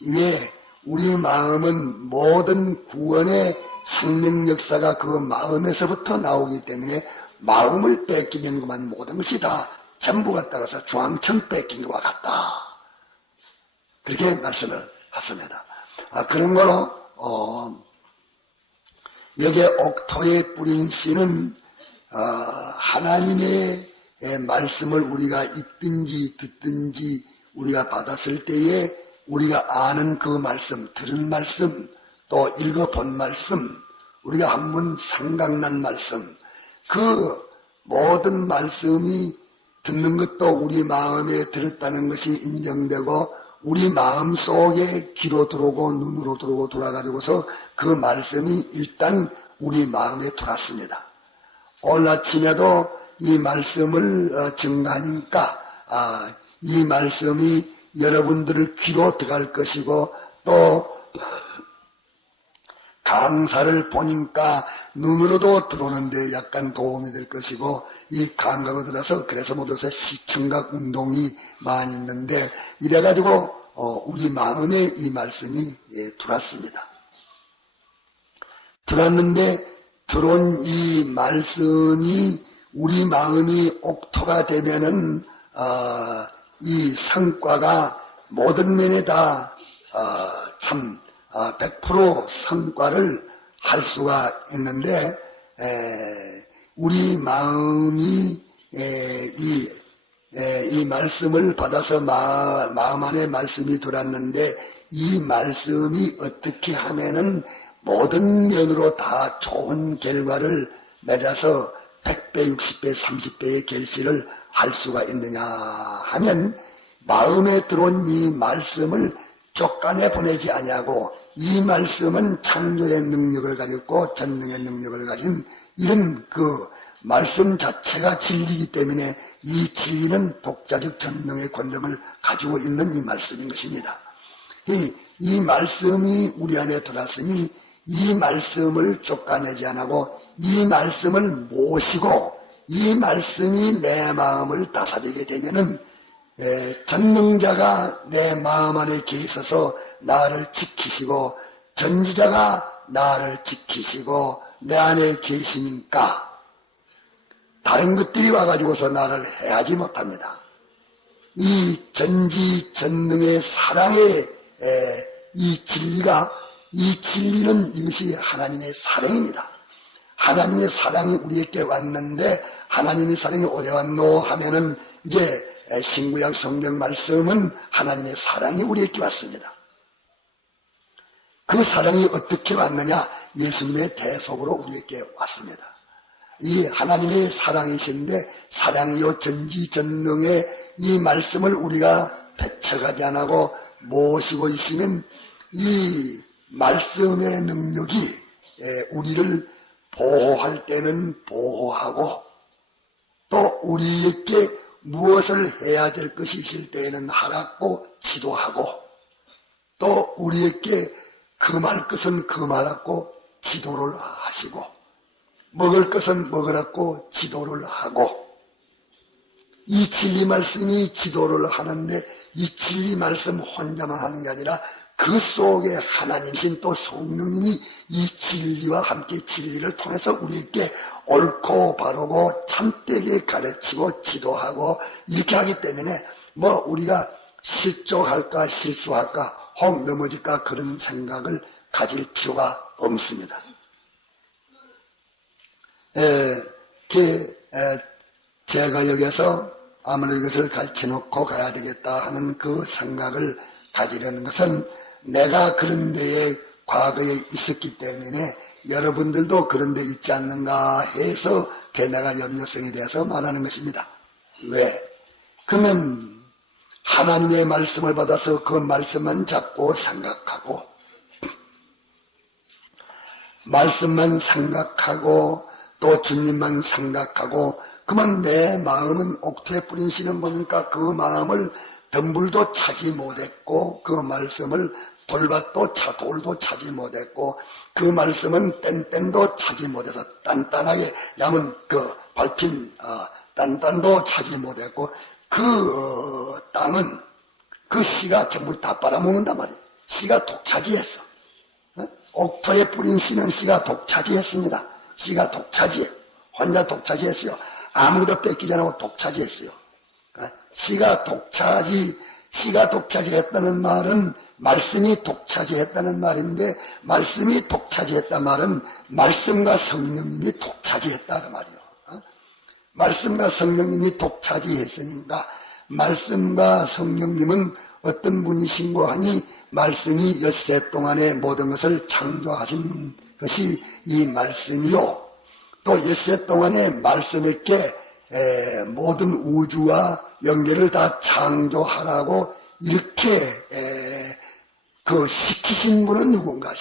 왜? 우리 마음은 모든 구원의 생명 역사가 그 마음에서부터 나오기 때문에 마음을 뺏기면 그만 모든 것이 다 전부 갖다가서 중앙청 뺏긴 것과 같다, 그렇게 말씀을 하십니다. 그런 거로 여기에 옥토에 뿌린 씨는 하나님의 말씀을 우리가 읽든지 듣든지 우리가 받았을 때에 우리가 아는 그 말씀, 들은 말씀, 또 읽어본 말씀, 우리가 한번 생각난 말씀, 그 모든 말씀이 듣는 것도 우리 마음에 들었다는 것이 인정되고 우리 마음 속에 귀로 들어오고 눈으로 들어오고 돌아가지고서 그 말씀이 일단 우리 마음에 들어왔습니다. 오늘 아침에도 이 말씀을 증가하니까 이 말씀이 여러분들을 귀로 들어갈 것이고, 또 강사를 보니까 눈으로도 들어오는데 약간 도움이 될 것이고, 이 감각으로 들어서 그래서 모두서 시청각 운동이 많이 있는데, 이래가지고 우리 마음에 이 말씀이 들어왔습니다. 들어왔는데 들어온 이 말씀이 우리 마음이 옥토가 되면은 이 성과가 모든 면에 다 참 100% 성과를 할 수가 있는데, 우리 마음이 이 말씀을 받아서 마음 안에 말씀이 들어왔는데, 이 말씀이 어떻게 하면은 모든 면으로 다 좋은 결과를 맺어서 100배, 60배, 30배의 결실을 할 수가 있느냐 하면, 마음에 들어온 이 말씀을 쫓아내 보내지 아니하고, 이 말씀은 창조의 능력을 가졌고 전능의 능력을 가진 이런 그 말씀 자체가 진리이기 때문에 이 진리는 독자적 전능의 권능을 가지고 있는 이 말씀인 것입니다. 이 말씀이 우리 안에 들어왔으니 이 말씀을 쫓아내지 않고 이 말씀을 모시고 이 말씀이 내 마음을 다스리게 되면은 전능자가 내 마음 안에 계셔서 나를 지키시고 전지자가 나를 지키시고 내 안에 계시니까 다른 것들이 와가지고서 나를 해하지 못합니다. 이 전지전능의 사랑의 이 진리가, 이 진리는 이것이 하나님의 사랑입니다. 하나님의 사랑이 우리에게 왔는데 하나님의 사랑이 어디 왔노 하면은 이제 신구약 성경 말씀은 하나님의 사랑이 우리에게 왔습니다. 그 사랑이 어떻게 왔느냐? 예수님의 대속으로 우리에게 왔습니다. 이 하나님의 사랑이신데 사랑이요 전지전능의 이 말씀을 우리가 배척하지 않고 모시고 있으면 이 말씀의 능력이 우리를 보호할 때는 보호하고 또 우리에게 무엇을 해야 될 것이 있을 때에는 하라고 지도하고 또 우리에게 금할 것은 금하라고 지도를 하시고 먹을 것은 먹으라고 지도를 하고 이 진리 말씀이 지도를 하는데 이 진리 말씀 혼자만 하는 게 아니라 그 속에 하나님이신 또 성령님이 이 진리와 함께 진리를 통해서 우리에게 옳고 바르고 참되게 가르치고 지도하고 이렇게 하기 때문에 뭐 우리가 실족할까 실수할까 혹 넘어질까 그런 생각을 가질 필요가 없습니다. 제가 여기서 아무래도 이것을 가르쳐놓고 가야 되겠다 하는 그 생각을 가지려는 것은 내가 그런 데에 과거에 있었기 때문에 여러분들도 그런 데 있지 않는가 해서 내가 염려성에 대해서 말하는 것입니다. 왜? 그러면 하나님의 말씀을 받아서 그 말씀만 잡고 생각하고 말씀만 생각하고 또 주님만 생각하고 그러면 내 마음은 옥토에 뿌린 씨는 보니까 그 마음을 덤불도 차지 못했고 그 말씀을 돌밭도 돌도 차지 못했고 그 말씀은 땡땡도 차지 못해서 단단하게 남은 그 밟힌 단단도 차지 못했고 그 땅은 그 씨가 전부 다 빨아먹는단 말이에요. 씨가 독차지했어. 옥토에 뿌린 씨는 씨가 독차지했습니다. 씨가 독차지해. 혼자 독차지했어요. 아무도 뺏기지 않고 독차지했어요. 씨가 독차지했다는 말은 말씀이 독차지했다는 말인데 말씀이 독차지했단 말은 말씀과 성령님이 독차지했다는 말이에요. 말씀과 성령님이 독차지했으니까 말씀과 성령님은 어떤 분이신고 하니 말씀이 엿새 동안에 모든 것을 창조하신 것이 이 말씀이요. 또 엿새 동안에 말씀에게 모든 우주와 연계를 다 창조하라고 이렇게 시키신 분은 누군가?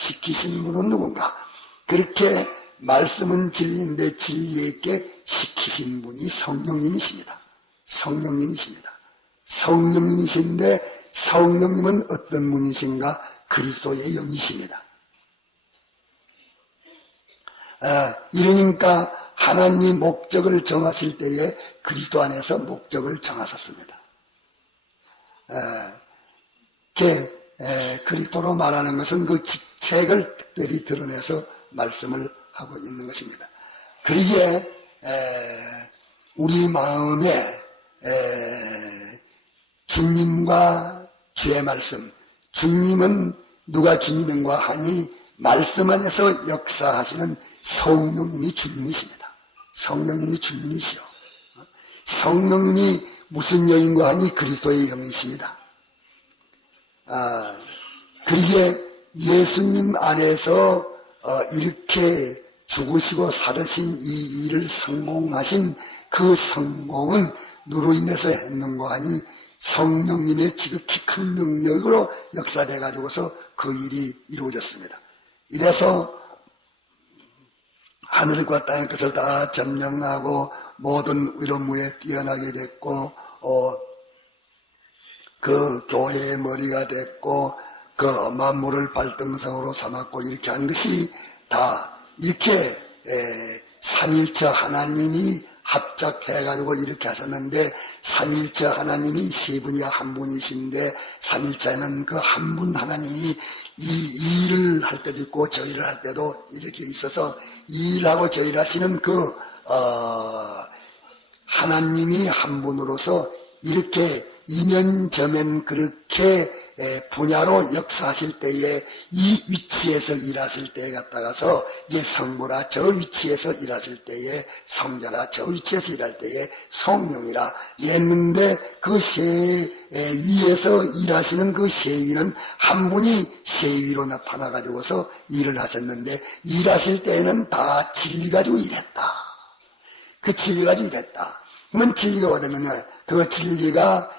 그렇게 말씀은 진리인데 진리에게 시키신 분이 성령님이십니다. 성령님이신데 성령님은 어떤 분이신가? 그리스도의 영이십니다. 이러니까 하나님이 목적을 정하실 때에 그리스도 안에서 목적을 정하셨습니다. 그리스도로 말하는 것은 그 직책을 특별히 드러내서 말씀을 하고 있는 것입니다. 그러기에 우리 마음에 주님과 주의 말씀, 주님은 누가 주님인가 하니 말씀 안에서 역사하시는 성령님이 주님이십니다. 성령님이 주님이시오. 성령님이 무슨 영인가 하니 그리스도의 영이십니다. 그러기에 예수님 안에서 이렇게 죽으시고 살으신 이 일을 성공하신 그 성공은 누로 인해서 했는가 하니 성령님의 지극히 큰 능력으로 역사돼 가지고서 그 일이 이루어졌습니다. 이래서 하늘과 땅의 것을 다 점령하고 모든 위로무에 뛰어나게 됐고 그 교회의 머리가 됐고 그 만물을 발등상으로 삼았고 이렇게 한 것이 다 이렇게 삼일체 하나님이 합작해가지고 이렇게 하셨는데 삼일체 하나님이 세 분이야 한 분이신데 삼일체는 그 한 분 하나님이 이 일을 할 때도 있고 저 일을 할 때도 이렇게 있어서 이 일하고 저 일 하시는 그 하나님이 한 분으로서 이렇게 이면저면 그렇게 분야로 역사하실 때에 이 위치에서 일하실 때에 갔다가서 이제 성부라 저 위치에서 일하실 때에 성자라 저 위치에서 일할 때에 성령이라 이랬는데 그 위에서 일하시는 그 세위는 한 분이 세위로 나타나 가지고서 일을 하셨는데 일하실 때에는 다 진리 가지고 일했다. 그 진리 가지고 일했다. 그러면 진리가 어디느냐? 그 진리가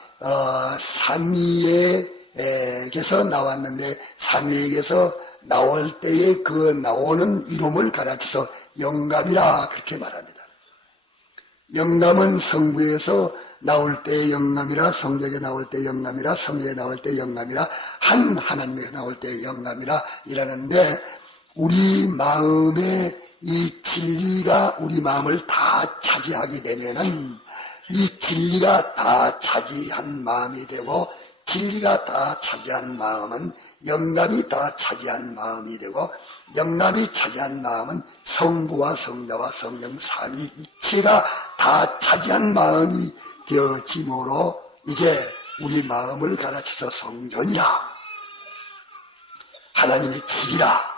삼위에게서 나왔는데 삼위에게서 나올 때에 그 나오는 이름을 가르쳐서 영감이라 그렇게 말합니다. 영감은 성부에서 나올 때 영감이라, 성경에 나올 때 영감이라, 성경에 나올 때 영감이라, 한 하나님에 나올 때 영감이라 이러는데, 우리 마음의 이 진리가 우리 마음을 다 차지하게 되면은 이 진리가 다 차지한 마음이 되고, 진리가 다 차지한 마음은 영감이 다 차지한 마음이 되고, 영감이 차지한 마음은 성부와 성자와 성령 삼위이체가 다 차지한 마음이 되어짐으로 이제 우리 마음을 가르쳐서 성전이라, 하나님의 집이라,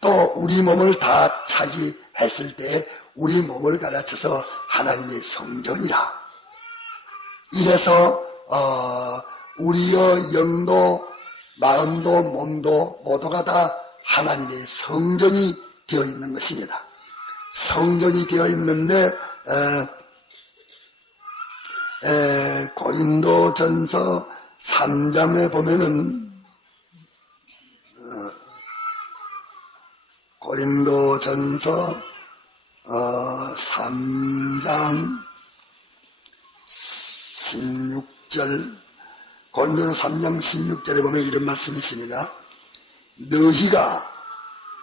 또 우리 몸을 다 차지했을 때 우리 몸을 가르쳐서 하나님의 성전이라. 이래서 우리의 영도 마음도 몸도 모두가 다 하나님의 성전이 되어 있는 것입니다. 성전이 되어 있는데 고린도전서 3장에 보면은 고린도전서 3장 16절, 고린도전서 3장 16절에 보면 이런 말씀이 있습니다. 너희가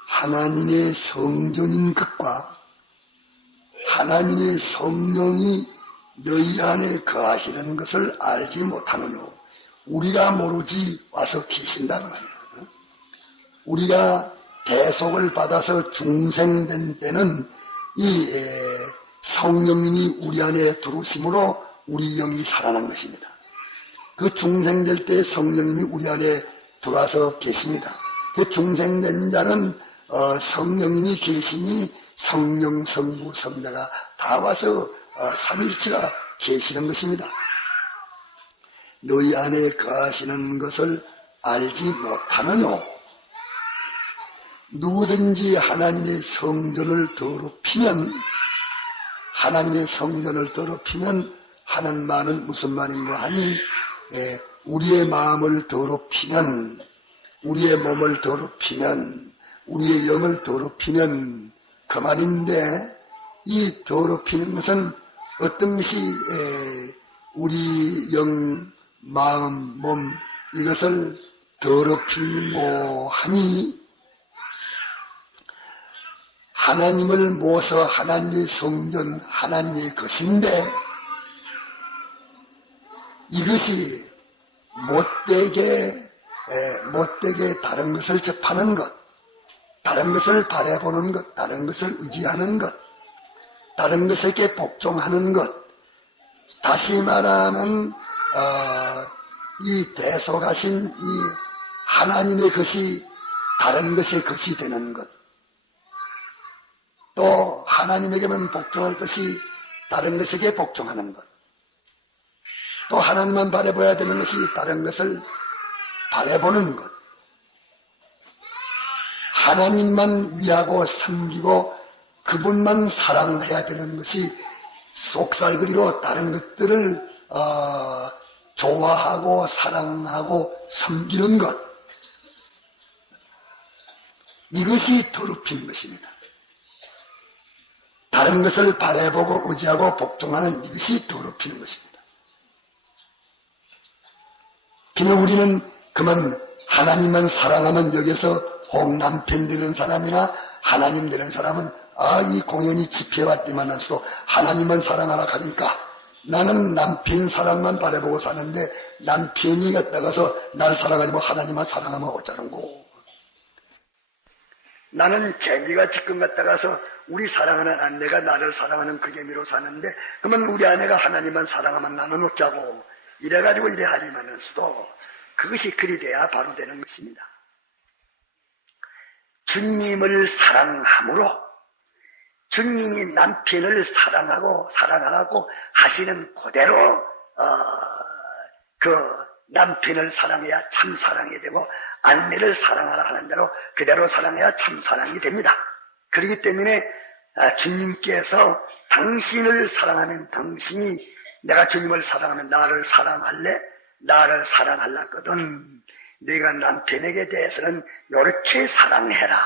하나님의 성전인 것과 하나님의 성령이 너희 안에 거하시는 것을 알지 못하느뇨. 우리가 모르지 와서 계신다는 말이에요. 우리가 대속을 받아서 중생된 때는 이 성령님이 우리 안에 들어오심으로 우리 영이 살아난 것입니다. 그 중생될 때 성령님이 우리 안에 들어와서 계십니다. 그 중생된 자는 성령님이 계시니 성령, 성부, 성자가 다 와서 삼위일체가 계시는 것입니다. 너희 안에 거하시는 것을 알지 못하느뇨. 누구든지 하나님의 성전을 더럽히면, 하나님의 성전을 더럽히면 하는 말은 무슨 말인가 하니, 우리의 마음을 더럽히면, 우리의 몸을 더럽히면, 우리의 영을 더럽히면 그 말인데, 이 더럽히는 것은 어떤 것이 우리 영, 마음, 몸 이것을 더럽히고 하니, 하나님을 모셔 하나님의 성전, 하나님의 것인데, 이것이 못되게 다른 것을 접하는 것, 다른 것을 바라보는 것, 다른 것을 의지하는 것, 다른 것에게 복종하는 것, 다시 말하면 이 대속하신 이 하나님의 것이 다른 것의 것이 되는 것, 또 하나님에게만 복종할 것이 다른 것에게 복종하는 것, 또 하나님만 바라봐야 되는 것이 다른 것을 바라보는 것, 하나님만 위하고 섬기고 그분만 사랑해야 되는 것이 속살그리로 다른 것들을 좋아하고 사랑하고 섬기는 것, 이것이 더럽히는 것입니다. 다른 것을 바라보고 의지하고 복종하는 이것이 더럽히는 것입니다. 그냥 우리는 그만 하나님만 사랑하면 여기서 혹 남편 되는 사람이나 하나님 되는 사람은 이 공연이 집회할 때만 할수록 하나님만 사랑하라 하니까 나는 남편 사랑만 바라보고 사는데 남편이 갔다가서 날 사랑하지 뭐 하나님만 사랑하면 어쩌는 거. 나는 제니가 지금 갔다가서 우리 사랑하는 아내가 나를 사랑하는 그 재미로 사는데 그러면 우리 아내가 하나님만 사랑하면 나는 어쩌고 이래가지고 이래 하지만서도 그것이 그리 돼야 바로 되는 것입니다. 주님을 사랑함으로 주님이 남편을 사랑하라고 하시는 그대로 그 남편을 사랑해야 참 사랑이 되고 아내를 사랑하라 하는 대로 그대로 사랑해야 참 사랑이 됩니다. 그렇기 때문에 주님께서 당신을 사랑하면 당신이 내가 주님을 사랑하면 나를 사랑할래? 나를 사랑하려거든 네가 남편에게 대해서는 이렇게 사랑해라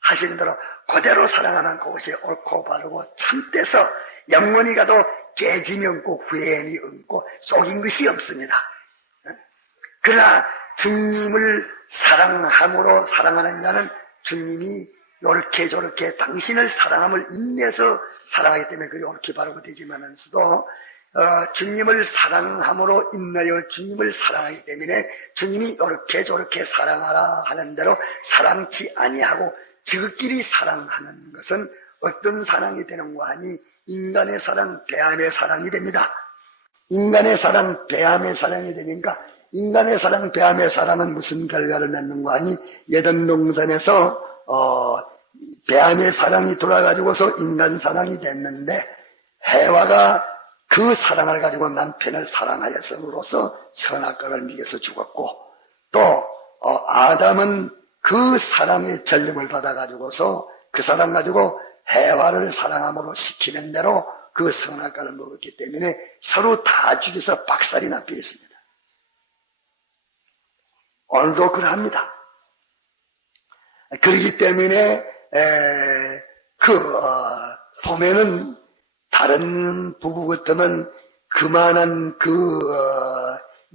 하시는 대로 그대로 사랑하면 그것이 옳고 바르고 참돼서 영원히 가도 깨지면 꼭 후회이 없고 속인 것이 없습니다. 그러나 주님을 사랑함으로 사랑하는 자는 주님이 요렇게 저렇게 당신을 사랑함을 인내서 사랑하기 때문에 그리 옳게 바르고 되지만은서도 주님을 사랑함으로 인하여 주님을 사랑하기 때문에 주님이 요렇게 저렇게 사랑하라 하는 대로 사랑치 아니하고 지극끼리 사랑하는 것은 어떤 사랑이 되는가 하니 인간의 사랑, 배암의 사랑이 됩니다. 인간의 사랑, 배암의 사랑이 되니까 인간의 사랑, 배암의 사랑은 무슨 결과를 맺는가 하니 예전 동산에서 배암의 사랑이 돌아가지고서 인간 사랑이 됐는데 해와가 그 사랑을 가지고 남편을 사랑하였음으로써 선악과를 먹여서 죽었고 또 아담은 그 사랑의 전림을 받아가지고서 그 사랑 가지고 해와를 사랑함으로 시키는 대로 그 선악과를 먹었기 때문에 서로 다 죽여서 박살이 나버렸습니다. 오늘도 그러합니다. 그렇기 때문에 보면은 다른 부부 같으면 그만한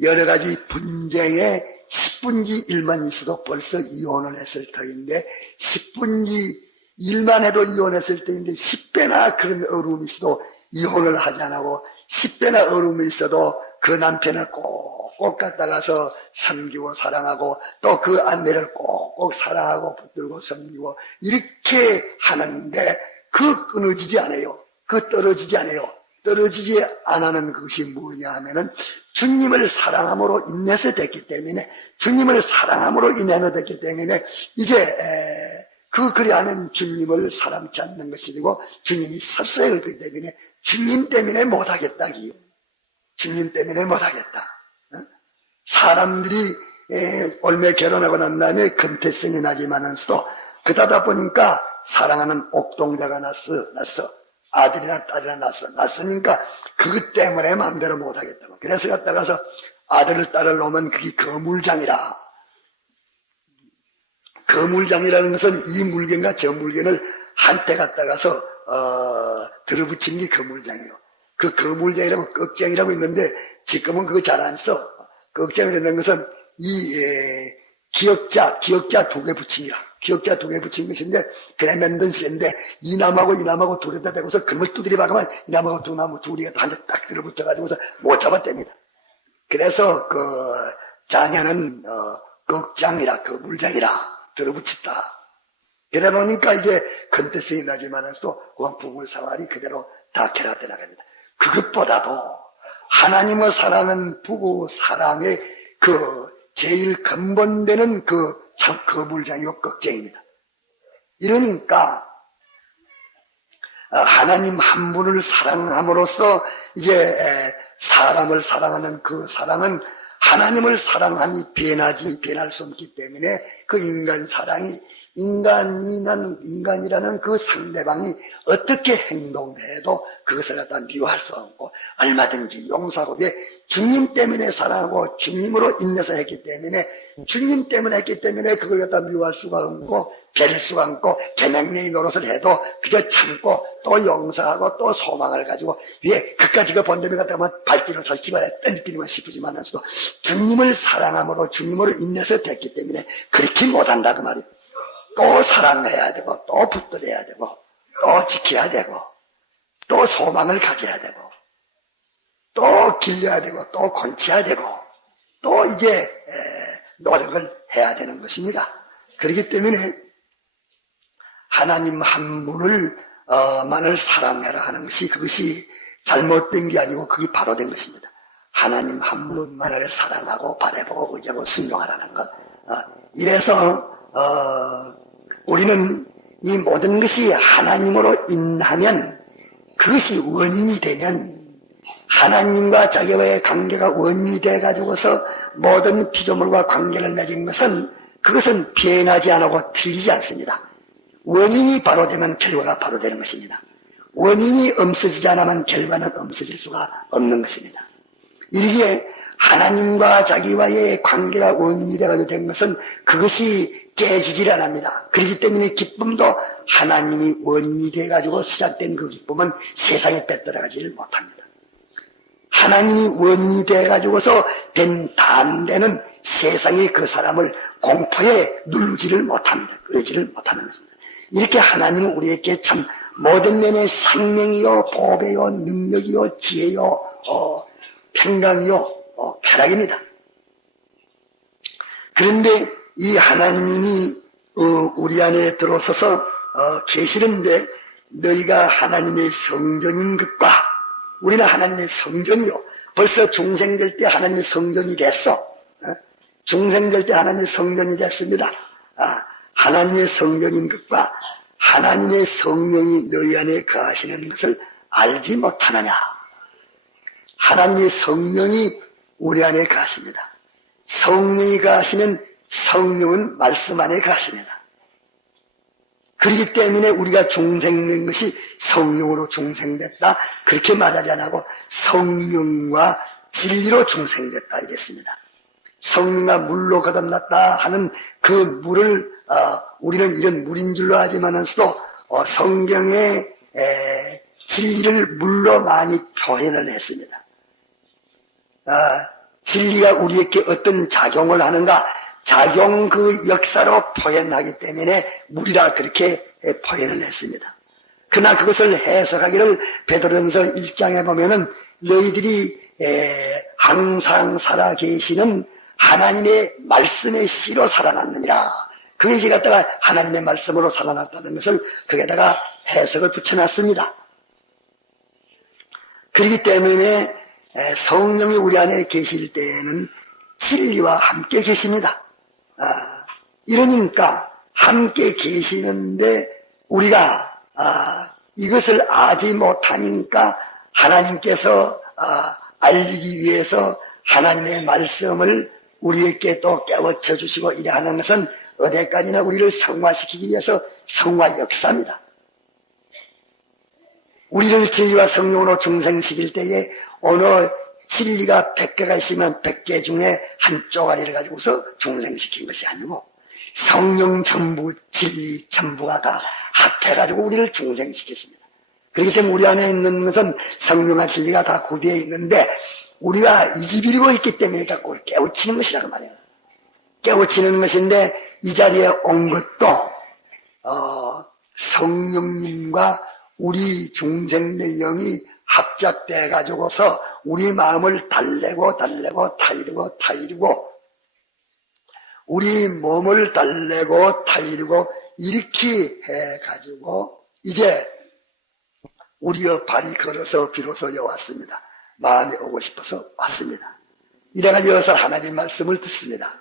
여러 가지 분쟁에 10분지 1만 있어도 벌써 이혼을 했을 터인데 10분지 1만 해도 이혼했을 때인데 10배나 그런 어려움이 있어도 이혼을 하지 않고 10배나 어려움이 있어도 그 남편을 꼭꼭 갖다가서 섬기고 사랑하고 또 그 아내를 꼭꼭 사랑하고 붙들고 섬기고 이렇게 하는데 그 끊어지지 않아요. 그 떨어지지 않아요. 떨어지지 않는 것이 뭐냐 하면은 주님을 사랑함으로 인해서 됐기 때문에 주님을 사랑함으로 인해서 됐기 때문에 이제 그리하면 주님을 사랑치 않는 것이고 주님이 섭섭해 그렇기 때문에 주님 때문에 못하겠다기요. 주님 때문에 못하겠다. 사람들이 얼마 결혼하고 난 다음에 금태성이 나지만은서도 그러다 보니까 사랑하는 옥동자가 났어. 아들이나 딸이나 났으니까 그것 때문에 마음대로 못하겠다고. 그래서 갔다가서 아들을 딸을 놓으면 그게 거물장이라. 거물장이라는 것은 이 물건과 저 물건을 한때 갖다가서 들어붙인 게 거물장이에요. 그 거물장이라고 꺽장이라고 있는데 지금은 그거 잘 안 써. 꺽장이라는 것은 이 기역자 2개 붙임이라. 기역자 2개 붙인 것인데 그래 만든 쇠인데 이 나무하고 둘에다 대고서 그물 두드려 박으면 이 나무하고 두 나무 둘이 한 대 딱 들어붙어가지고서 못 잡아댑니다. 그래서 그 자녀는 꺽장이라 거물장이라 들어붙였다. 그래 보니까 이제 근태성이 나지만은서도 그 부부 생활이 그대로 다 결합돼 나갑니다. 그것보다도 하나님의 사랑은 부부 사랑의 제일 근본되는 참 거물장이고 걱정입니다. 이러니까 하나님 한 분을 사랑함으로써 이제 사람을 사랑하는 그 사랑은 하나님을 사랑하니 변할 수 없기 때문에 그 인간 사랑이 인간이라는 그 상대방이 어떻게 행동해도 그것을 갖다 미워할 수 없고 얼마든지 용서하고 왜 주님 때문에 사랑하고 주님으로 인내서 했기 때문에 주님 때문에 했기 때문에 그걸 갖다 미워할 수가 없고 배릴 수가 없고 개명령이 노릇을 해도 그저 참고 또 용서하고 또 소망을 가지고 왜 그까지 그 본점에 갔다 보면 발길을 젖씹어야 던지기만 싶으지만서도 주님을 사랑함으로 주님으로 인내서 됐기 때문에 그렇게 못한다 그 말이에요. 또 사랑해야 되고 또 붙들어야 되고 또 지켜야 되고 또 소망을 가져야 되고 또 길러야 되고 또 건쳐야 되고 또 이제 노력을 해야 되는 것입니다. 그렇기 때문에 하나님 한 분을 만을 사랑해라 하는 것이 그것이 잘못된 게 아니고 그게 바로 된 것입니다. 하나님 한 분만을 사랑하고 바라보고 의지하고 순종하라는 것. 이래서 우리는 이 모든 것이 하나님으로 인하면 그것이 원인이 되면 하나님과 자기와의 관계가 원인이 돼가지고서 모든 피조물과 관계를 맺은 것은 그것은 변하지 않고 틀리지 않습니다. 원인이 바로 되면 결과가 바로 되는 것입니다. 원인이 없어지지 않으면 결과는 없어질 수가 없는 것입니다. 이렇게 하나님과 자기와의 관계가 원인이 돼가지고 된 것은 그것이 깨지질 않습니다. 그렇기 때문에 기쁨도 하나님이 원인이 돼가지고 시작된 그 기쁨은 세상에 빼들어가지를 못합니다. 하나님이 원인이 돼가지고서 된 다음에는 세상이 그 사람을 공포에 누르지를 못합니다. 끌지를 못하는 것입니다. 이렇게 하나님은 우리에게 참 모든 면의 생명이요, 보배요, 능력이요, 지혜요, 평강이요, 쾌락입니다. 그런데 이 하나님이 우리 안에 들어서서 계시는데 너희가 하나님의 성전인 것과 우리는 하나님의 성전이요. 벌써 중생될 때 하나님의 성전이 됐어. 중생될 때 하나님의 성전이 됐습니다. 하나님의 성전인 것과 하나님의 성령이 너희 안에 거하시는 것을 알지 못하느냐. 하나님의 성령이 우리 안에 거하십니다. 성령이 거하시면 성령은 말씀 안에 거하십니다. 그렇기 때문에 우리가 중생된 것이 성령으로 중생됐다 그렇게 말하지 않고 성령과 진리로 중생됐다 이랬습니다. 성령과 물로 거듭났다 하는 그 물을 우리는 이런 물인 줄로 하지만서도 성경의 진리를 물로 많이 표현을 했습니다. 진리가 우리에게 어떤 작용을 하는가 작용 그 역사로 표현하기 때문에 물이라 그렇게 표현을 했습니다. 그러나 그것을 해석하기를 베드로전서 1장에 보면은 너희들이 항상 살아계시는 하나님의 말씀의 씨로 살아났느니라. 그것이 갖다가 하나님의 말씀으로 살아났다는 것을 거기에다가 해석을 붙여놨습니다. 그렇기 때문에 성령이 우리 안에 계실 때에는 진리와 함께 계십니다. 이러니까 함께 계시는데 우리가 이것을 알지 못하니까 하나님께서 알리기 위해서 하나님의 말씀을 우리에게 또 깨우쳐 주시고 이래 하는 것은 어디까지나 우리를 성화시키기 위해서 성화 역사입니다. 우리를 진리와 성령으로 중생시킬 때에 어느 진리가 100개가 있으면 100개 중에 한 쪼가리를 가지고서 중생시킨 것이 아니고 성령 전부, 진리 전부가 다 합해가지고 우리를 중생시켰습니다. 그렇기 때문에 우리 안에 있는 것은 성령과 진리가 다 구비되어 있는데 우리가 이집이고 있기 때문에 자꾸 깨우치는 것이라고 말해요. 깨우치는 것인데 이 자리에 온 것도 성령님과 우리 중생의 영이 합작돼 가지고서 우리 마음을 달래고 타이르고 우리 몸을 달래고 타이르고 이렇게 해 가지고 이제 우리의 발이 걸어서 비로소 여왔습니다. 마음이 오고 싶어서 왔습니다. 이래가 여기서 하나님 말씀을 듣습니다.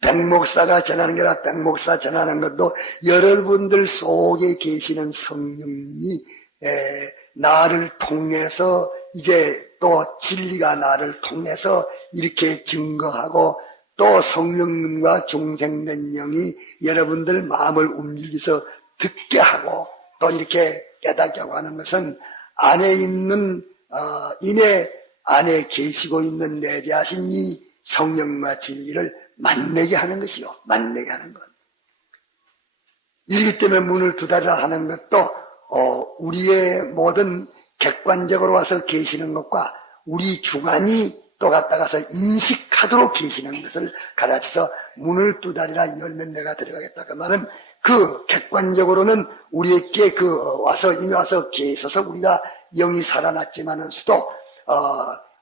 백목사가 전하는 게 아니라 백목사 전하는 것도 여러분들 속에 계시는 성령님이 나를 통해서 이제 또 진리가 나를 통해서 이렇게 증거하고 또 성령님과 중생된 영이 여러분들 마음을 움직여서 듣게 하고 또 이렇게 깨닫게 하고 하는 것은 안에 있는 이내 안에 계시고 있는 내재하신 이 성령과 진리를 만나게 하는 것이요. 만나게 하는 것. 이렇기 때문에 문을 두드리라 하는 것도 우리의 모든 객관적으로 와서 계시는 것과 우리 주관이 또 갔다가서 인식하도록 계시는 것을 가르쳐서 문을 두드리라 열면 내가 들어가겠다. 그 말은 그 객관적으로는 우리에게 이미 와서 계셔서 우리가 영이 살아났지만은서도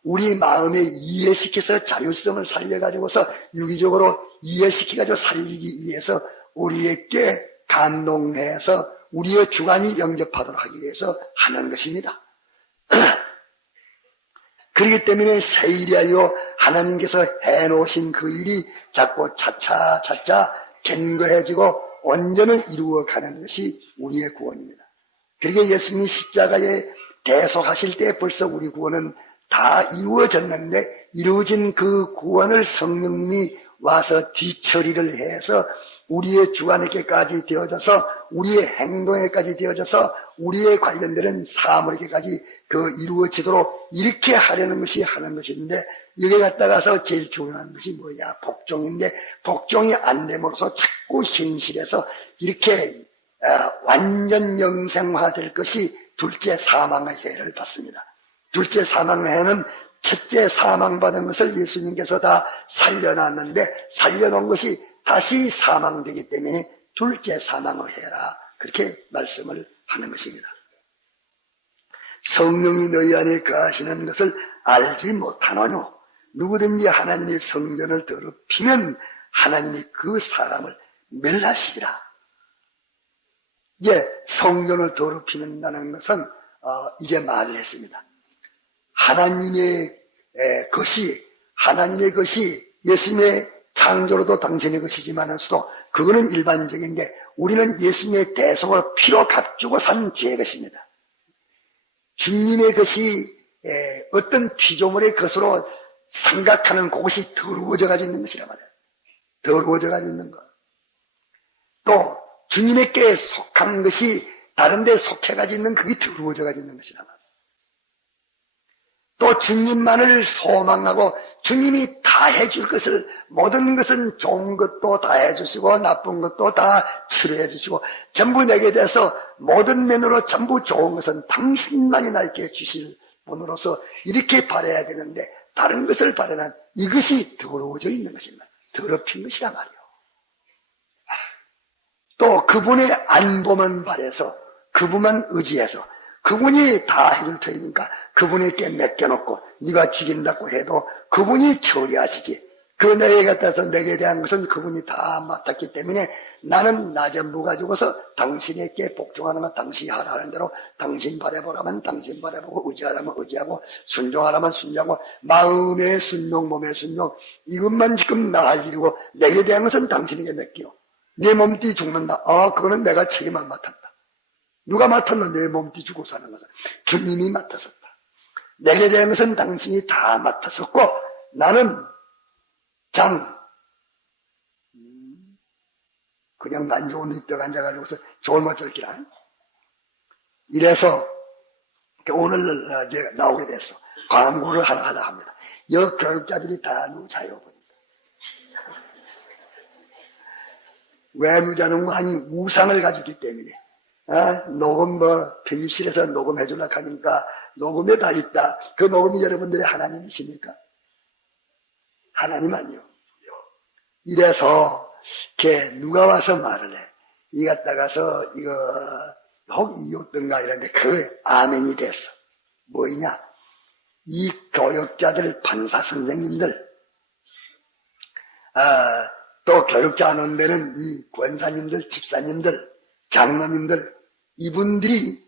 우리 마음에 이해시켜서 자율성을 살려가지고서 유기적으로 이해시켜가지고 살리기 위해서 우리에게 감동해서 우리의 주관이 영접하도록 하기 위해서 하는 것입니다. 그렇기 때문에 새 일이 아니고 하나님께서 해놓으신 그 일이 자꾸 차차 견고해지고 온전을 이루어가는 것이 우리의 구원입니다. 그러게 예수님이 십자가에 대속하실 때 벌써 우리 구원은 다 이루어졌는데 이루어진 그 구원을 성령님이 와서 뒤처리를 해서 우리의 주관에게까지 되어져서 우리의 행동에까지 되어져서 우리의 관련되는 사물에게까지 이루어지도록 이렇게 하려는 것이 하는 것인데 여기 갔다가서 제일 중요한 것이 뭐냐? 복종인데 복종이 안 됨으로써 자꾸 현실에서 이렇게 완전 영생화될 것이 둘째 사망의 해를 받습니다. 둘째 사망의 해는 첫째 사망받은 것을 예수님께서 다 살려놨는데 살려놓은 것이 다시 사망되기 때문에 둘째 사망을 해라. 그렇게 말씀을 하는 것입니다. 성령이 너희 안에 거하시는 것을 알지 못하노뇨. 누구든지 하나님의 성전을 더럽히면 하나님이 그 사람을 멸하시리라. 이제 성전을 더럽히는다는 것은 이제 말을 했습니다. 하나님의 것이 예수님의 창조로도 당신의 것이지만서도 그거는 일반적인 게 우리는 예수님의 대속을 피로 값주고 산 죄의 것입니다. 주님의 것이 어떤 피조물의 것으로 생각하는 그것이 더러워져 가지고 있는 것이란 말이에요. 더러워져 가지고 있는 것. 또 주님에게 속한 것이 다른 데 속해 가지고 있는 그게 더러워져 가지고 있는 것이란 말이에요. 또 주님만을 소망하고 주님이 다 해줄 것을 모든 것은 좋은 것도 다 해주시고 나쁜 것도 다 치료해 주시고 전부 내게 대해서 모든 면으로 전부 좋은 것은 당신만이 나에게 주실 분으로서 이렇게 바라야 되는데 다른 것을 바라는 이것이 더러워져 있는 것입니다. 더럽힌 것이란 말이에요. 또 그분의 안보만 바라서 그분만 의지해서 그분이 다 해줄 터이니까 그분에게 맡겨놓고 네가 죽인다고 해도 그분이 처리하시지. 그 내게 갖다서 내게 대한 것은 그분이 다 맡았기 때문에 나는 나 전부 가지고서 당신에게 복종하는 건 당신이 하라는 대로 당신 바라보라면 당신 바라보고 의지하라면 의지하고 순종하라면 순종하고 마음의 순종 몸의 순종 이것만 지금 나할 일이고 내게 대한 것은 당신에게 맡겨. 내 몸띠 죽는다. 그거는 내가 책임을 맡았다. 누가 맡았나? 내 몸띠 죽고 사는 것은 주님이 맡았었다. 내게 대한 것은 당신이 다 맡았었고 나는 그냥 난 좋은 데 떠 앉아가지고서 좋은 것 쩔기라. 이래서 오늘 이제 나오게 됐어. 광고를 하나 하려 합니다. 여교육자들이 다 누자요 보니까. 왜 누자는 거 하니 우상을 가지기 때문에. 녹음 편집실에서 녹음해 주려고 하니까 녹음에 다 있다. 그 녹음이 여러분들의 하나님이십니까? 하나님 아니요. 이래서 누가 와서 말을 해. 이 갖다가서 혹 이웃든가 이런데 그 아멘이 됐어. 뭐이냐? 이 교육자들 판사 선생님들 또 교육자 안 온 데는 이 권사님들 집사님들 장로님들 이분들이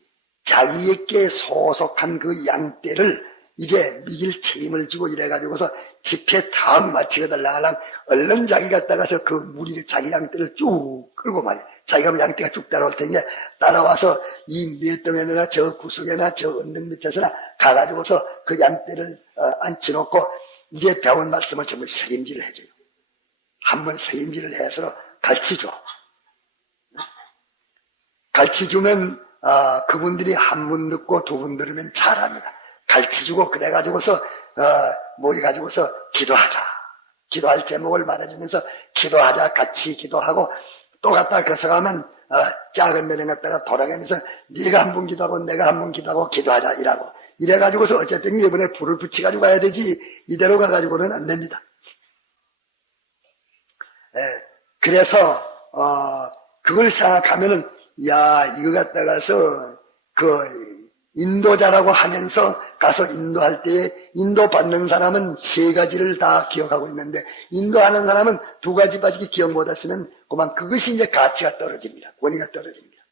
자기에게 소속한 그 양떼를 이제 미길 책임을 지고 이래가지고서 집회 다음 마치고 달라가랑 얼른 자기 갖다가서 그 무리를 자기 양떼를 쭉 끌고 말이야. 자기가 양떼가 쭉 따라올 테니 따라와서 이 밀덩에나 저 구석에나 저 언덕 밑에서나 가가지고서 그 양떼를 앉혀놓고 이제 배운 말씀을 전부 책임질을 해줘요. 한번 책임질을 해서 가르치죠. 가르쳐주면 그분들이 한 분 듣고 두 분 들으면 잘합니다. 가르쳐주고 그래가지고서 모여가지고서 기도하자. 기도할 제목을 말해주면서 기도하자. 같이 기도하고 또 갔다가 거서 가면 작은 데는 갔다가 돌아가면서 네가 한 분 기도하고 내가 한 분 기도하고 기도하자 이라고. 이래가지고서 어쨌든 이번에 불을 붙여가지고 가야 되지 이대로 가가지고는 안 됩니다. 그래서 그걸 생각하면은 이거 갖다가서 인도자라고 하면서 가서 인도할 때 인도받는 사람은 세 가지를 다 기억하고 있는데 인도하는 사람은 두 가지밖에 기억 못했으면 그만 그것이 이제 가치가 떨어집니다. 권위가 떨어집니다.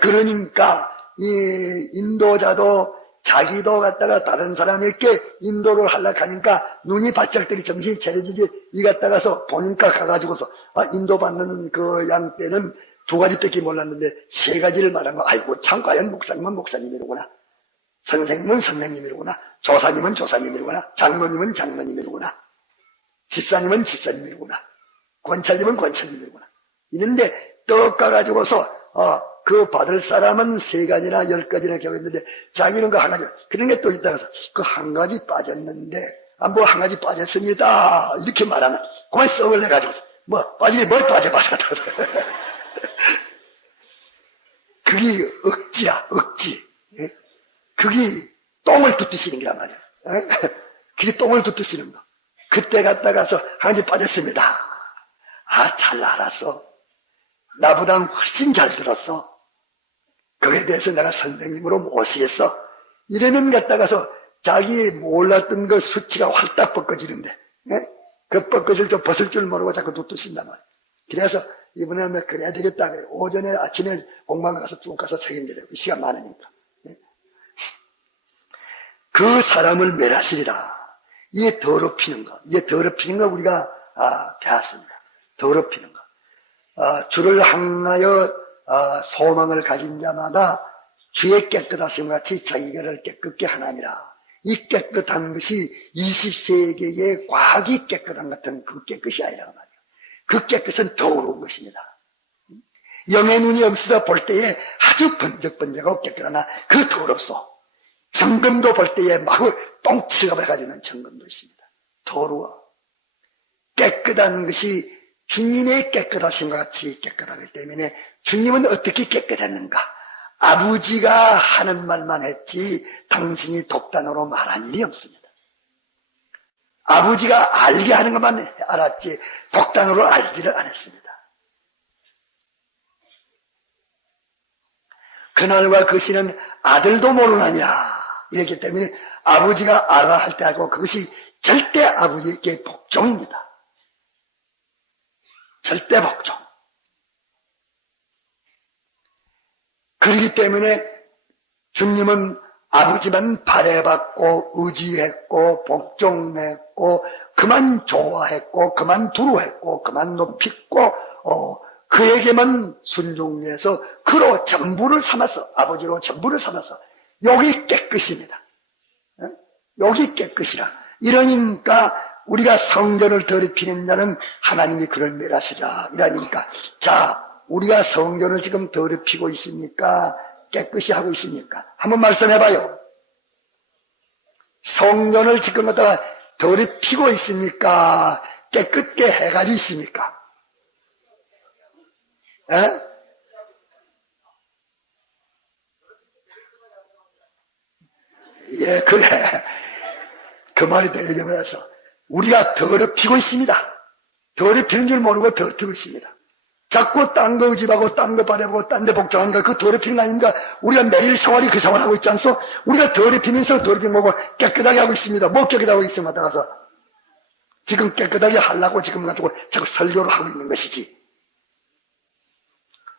그러니까 이 인도자도 자기도 갖다가 다른 사람에게 인도를 하려고 하니까 눈이 바짝 들이 정신이 차려지지 이 갖다가서 보니까 가가지고서 인도받는 그 양떼는 두 가지밖에 몰랐는데 세 가지를 말한 거. 아이고 참 과연 목사님은 목사님이로구나. 선생님은 선생님이로구나. 조사님은 조사님이로구나. 장로님은 장로님이로구나. 집사님은 집사님이로구나. 권찰님은 권찰님이로구나. 이런데 떡 가가지고서 그 받을 사람은 세 가지나 10가지나 경험했는데 자기는 그 한 가지 그런 게 또 있다고 해서 그 한 가지 빠졌는데 뭐 한 가지 빠졌습니다 이렇게 말하면 그만 썩을 내가지고 빠지지 뭘 빠져 그게 억지야 억지. 그게 똥을 붓듯이는 거란 말이야. 그게 똥을 붓듯이는 거. 그때 갔다가서 하나님 빠졌습니다. 아, 잘 알았어. 나보다 훨씬 잘 들었어. 그에 대해서 내가 선생님으로 모시겠어. 이러면 갔다가서 자기 몰랐던 그 수치가 확딱 벗겨지는데, 그 벗겨질 줄 벗을 줄 모르고 자꾸 눕두신단 말이야. 그래서 이번에는 그래야 되겠다. 그래. 오전에 아침에 공방에 가서 쭉 가서 책임지려고. 시간 많으니까. 그 사람을 멸하시리라. 이게 더럽히는 거. 이게 더럽히는 거 우리가 배웠습니다. 더럽히는 거. 주를 향하여 소망을 가진 자마다 주의 깨끗하심 같이 자기를 깨끗게 하나니라. 이 깨끗한 것이 20세기의 과학이 깨끗한 같은 그 깨끗이 아니라고 말이에요. 그 깨끗은 더러운 것입니다. 영의 눈이 없어서 볼 때에 아주 번쩍번쩍하고 깨끗하나 그 더럽소. 정금도 볼 때에 마구 똥치가 해가지는 정금도 있습니다. 더러워. 깨끗한 것이 주님의 깨끗하신 것 같이 깨끗하기 때문에 주님은 어떻게 깨끗했는가? 아버지가 하는 말만 했지 당신이 독단으로 말한 일이 없습니다. 아버지가 알게 하는 것만 알았지 독단으로 알지를 않았습니다. 그날과 그 시는 아들도 모르나니라. 이랬기 때문에 아버지가 알아 할 때 하고 그것이 절대 아버지에게 복종입니다. 절대 복종. 그렇기 때문에 주님은 아버지만 바래받고 의지했고 복종했고 그만 좋아했고 그만 두루했고 그만 높였고 그에게만 순종해서 그로 전부를 삼아서 아버지로 전부를 삼아서 여기 깨끗입니다. 여기 깨끗이라. 이러니까 우리가 성전을 더럽히는 자는 하나님이 그를 멸하시라. 이러니까 자 우리가 성전을 지금 더럽히고 있습니까? 깨끗이 하고 있습니까? 한번 말씀해봐요. 성전을 지금 갖다가 더럽히고 있습니까? 깨끗게 해가지고 있습니까? 에? 예, 그래. 그 말이 되려면서 우리가 더럽히고 있습니다. 더럽히는 줄 모르고 더럽히고 있습니다. 자꾸 딴 거 의지하고 딴 거 바라보고 딴 데 복종하는가 그 더럽히는 거 아닌가? 우리가 매일 생활이 그 생활하고 있지 않소? 우리가 더럽히면서 더럽히는 거고 깨끗하게 하고 있습니다. 뭐 깨끗하고 있으면 나가서 지금 깨끗하게 하려고 지금 가지고 자꾸 설교를 하고 있는 것이지.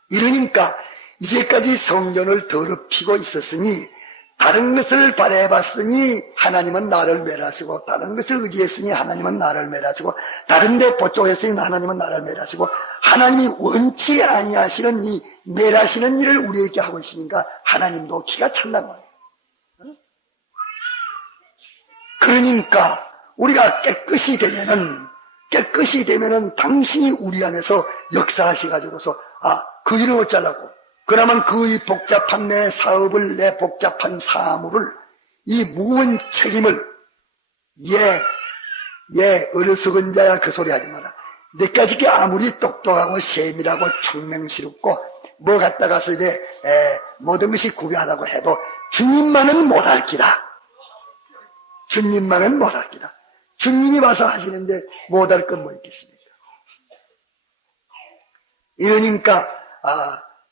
이러니까 이제까지 성전을 더럽히고 있었으니 다른 것을 바라봤으니 하나님은 나를 멸하시고 다른 것을 의지했으니 하나님은 나를 멸하시고 다른 데 보충했으니 하나님은 나를 멸하시고 하나님이 원치 아니하시는 이 멸하시는 일을 우리에게 하고 있으니까 하나님도 기가 찬단 말이에요. 그러니까 우리가 깨끗이 되면은 당신이 우리 안에서 역사하셔가지고서 그 일을 어쩌려고 그러면 그 복잡한 내 사업을 내 복잡한 사물을 이 무거운 책임을 어리석은 자야 그 소리 하지 마라. 내까지 아무리 똑똑하고 세밀하고 총명스럽고 뭐 갖다가서 모든 것이 구비하다고 해도 주님만은 못할 기다. 주님만은 못할 기다. 주님이 와서 하시는데 못할 건 뭐 있겠습니까? 이러니까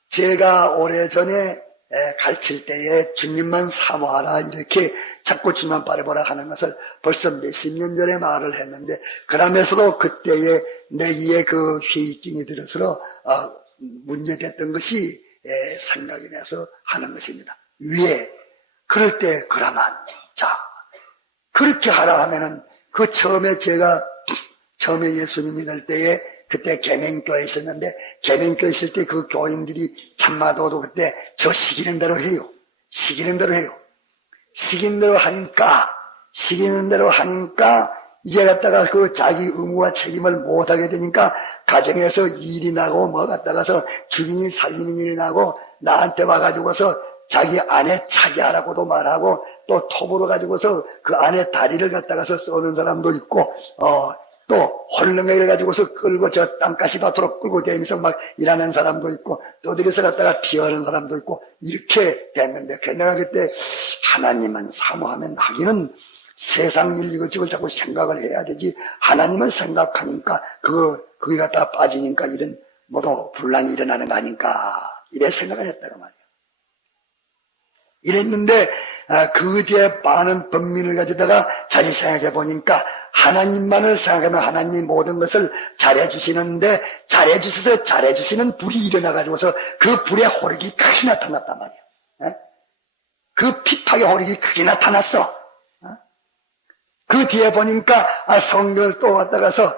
제가 오래전에 가르칠 때에 주님만 사모하라 이렇게 자꾸 주님만 바라보라 하는 것을 벌써 몇십 년 전에 말을 했는데 그러면서도 그때에 내기에 그 회의증이 들어서 문제됐던 것이 생각이 나서 하는 것입니다. 왜? 그럴 때 그러면 자 그렇게 하라 하면은 그 처음에 제가 예수님 믿을 때에 그때 계명교회 있었는데 계명교회 있을 때 그 교인들이 참마도도 그때 저 시키는 대로 해요. 시키는 대로 해요. 시키는 대로 하니까 이제 갖다가 그 자기 의무와 책임을 못하게 되니까 가정에서 일이 나고 뭐 갖다가서 죽이니 살리는 일이 나고 나한테 와가지고서 자기 아내 차지하라고도 말하고 또 톱으로 가지고서 그 아내 다리를 갖다가서 쏘는 사람도 있고 또 홀렁이를 가지고서 끌고 저 땅가시 밭으로 끌고 다니면서 막 일하는 사람도 있고 또 어디서 갖다가 피하는 사람도 있고 이렇게 됐는데 내가 그때 하나님은 사모하면 하기는 세상 일 이것저것 자꾸 생각을 해야 되지 하나님은 생각하니까 그게 갖다가 빠지니까 이런 모두 분란이 일어나는 거 아닌가 이래 생각을 했다고 말이에요. 이랬는데 그 뒤에 많은 범민을 가지다가 자기 생각해 보니까 하나님만을 생각하면 하나님이 모든 것을 잘해주시는데 잘해주셔서 잘해주시는 불이 일어나가지고서 그 불의 호력이 크게 나타났단 말이에요. 그 피팍의 호력이 크게 나타났어. 그 뒤에 보니까 성경을 또 왔다 가서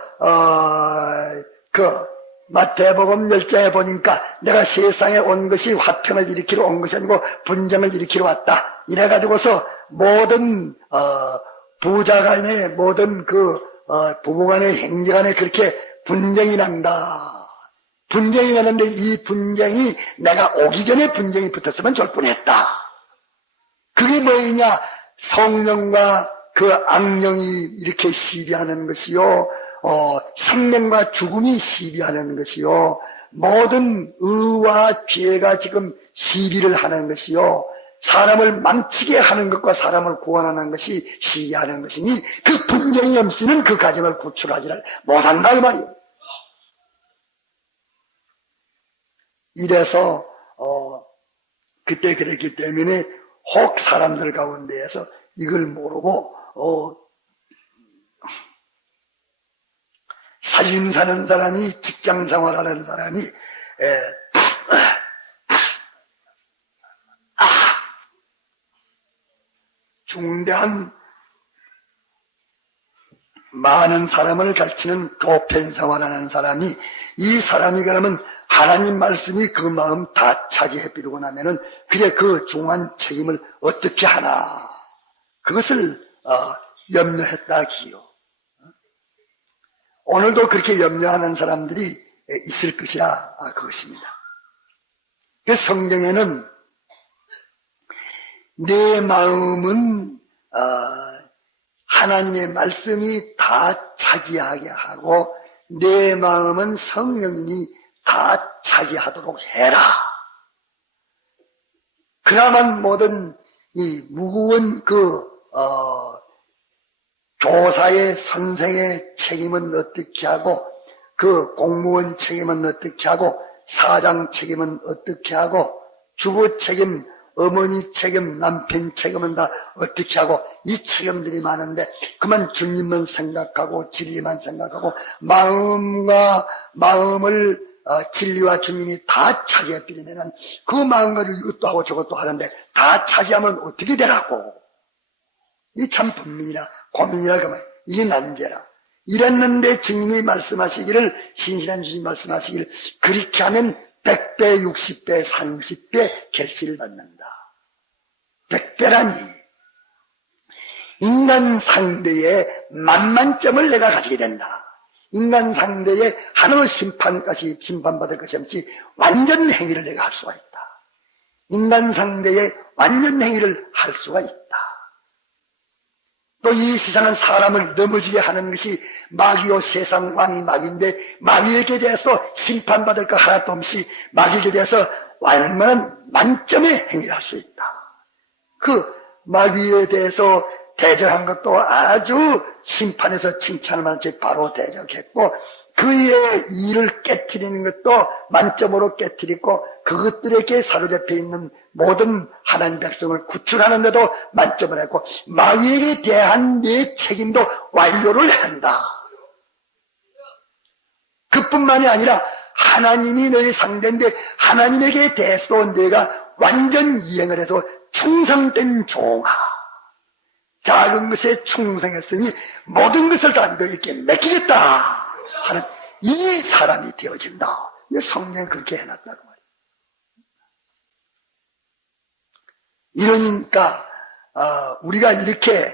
마태복음 10장에 보니까 내가 세상에 온 것이 화평을 일으키러 온 것이 아니고 분쟁을 일으키러 왔다. 이래가지고서 모든 부자간에 모든 부부간에 형제간에 그렇게 분쟁이 난다. 분쟁이 나는데 이 분쟁이 내가 오기 전에 분쟁이 붙었으면 좋을 뻔했다. 그게 뭐이냐? 성령과 그 악령이 이렇게 시비하는 것이요. 생명과 죽음이 시비하는 것이요. 모든 의와 죄가 지금 시비를 하는 것이요. 사람을 망치게 하는 것과 사람을 구원하는 것이 시비하는 것이니 그 분쟁이 없이는 그 가정을 구출하지를 못한다 이 말이에요. 이래서 그때 그랬기 때문에 혹 사람들 가운데에서 이걸 모르고 살림 사는 사람이 직장 생활하는 사람이 중대한 많은 사람을 가르치는 교편 생활하는 사람이 이 사람이 그러면 하나님 말씀이 그 마음 다 차지해 버리고 나면은 그래 그 중한 책임을 어떻게 하나 그것을 염려했다 기요. 오늘도 그렇게 염려하는 사람들이 있을 것이라 그것입니다. 그 성경에는 내 마음은 하나님의 말씀이 다 차지하게 하고 내 마음은 성령님이 다 차지하도록 해라. 그나만 모든 이 무거운 교사의 선생의 책임은 어떻게 하고 그 공무원 책임은 어떻게 하고 사장 책임은 어떻게 하고 주부 책임 어머니 책임 남편 책임은 다 어떻게 하고 이 책임들이 많은데 그만 주님만 생각하고 진리만 생각하고 마음을 진리와 주님이 다 차지해 버리면은 그 마음 가지고 이것도 하고 저것도 하는데 다 차지하면 어떻게 되라고 이 참 분민이라 고민이라 그만 이게 난제라 이랬는데 주님이 말씀하시기를 신실한 주님 말씀하시기를 그렇게 하면 100배 60배 30배 결실을 받는다. 100배라니 인간 상대의 만만점을 내가 가지게 된다. 인간 상대의 하나의 심판받을 것이 없이 완전 행위를 내가 할 수가 있다. 인간 상대의 완전 행위를 할 수가 있다. 또 이 세상은 사람을 넘어지게 하는 것이 마귀요 세상 왕이 마귀인데 마귀에게 대해서 심판받을 것 하나도 없이 마귀에게 대해서 완만한 만점의 행위를 할 수 있다. 그 마귀에 대해서 대적한 것도 아주 심판에서 칭찬을 받은 바로 대적했고 그의 일을 깨트리는 것도 만점으로 깨트리고 그것들에게 사로잡혀 있는 모든 하나님 백성을 구출하는데도 만점을 했고 마귀에게 대한 내 책임도 완료를 한다. 그뿐만이 아니라 하나님이 너의 상대인데 하나님에게 대해서도 내가 완전 이행을 해서 충성된 종아 작은 것에 충성했으니 모든 것을 다 너에게 맡기겠다 하는 이 사람이 되어진다. 성경에 그렇게 해놨다고 말이에요. 이러니까 우리가 이렇게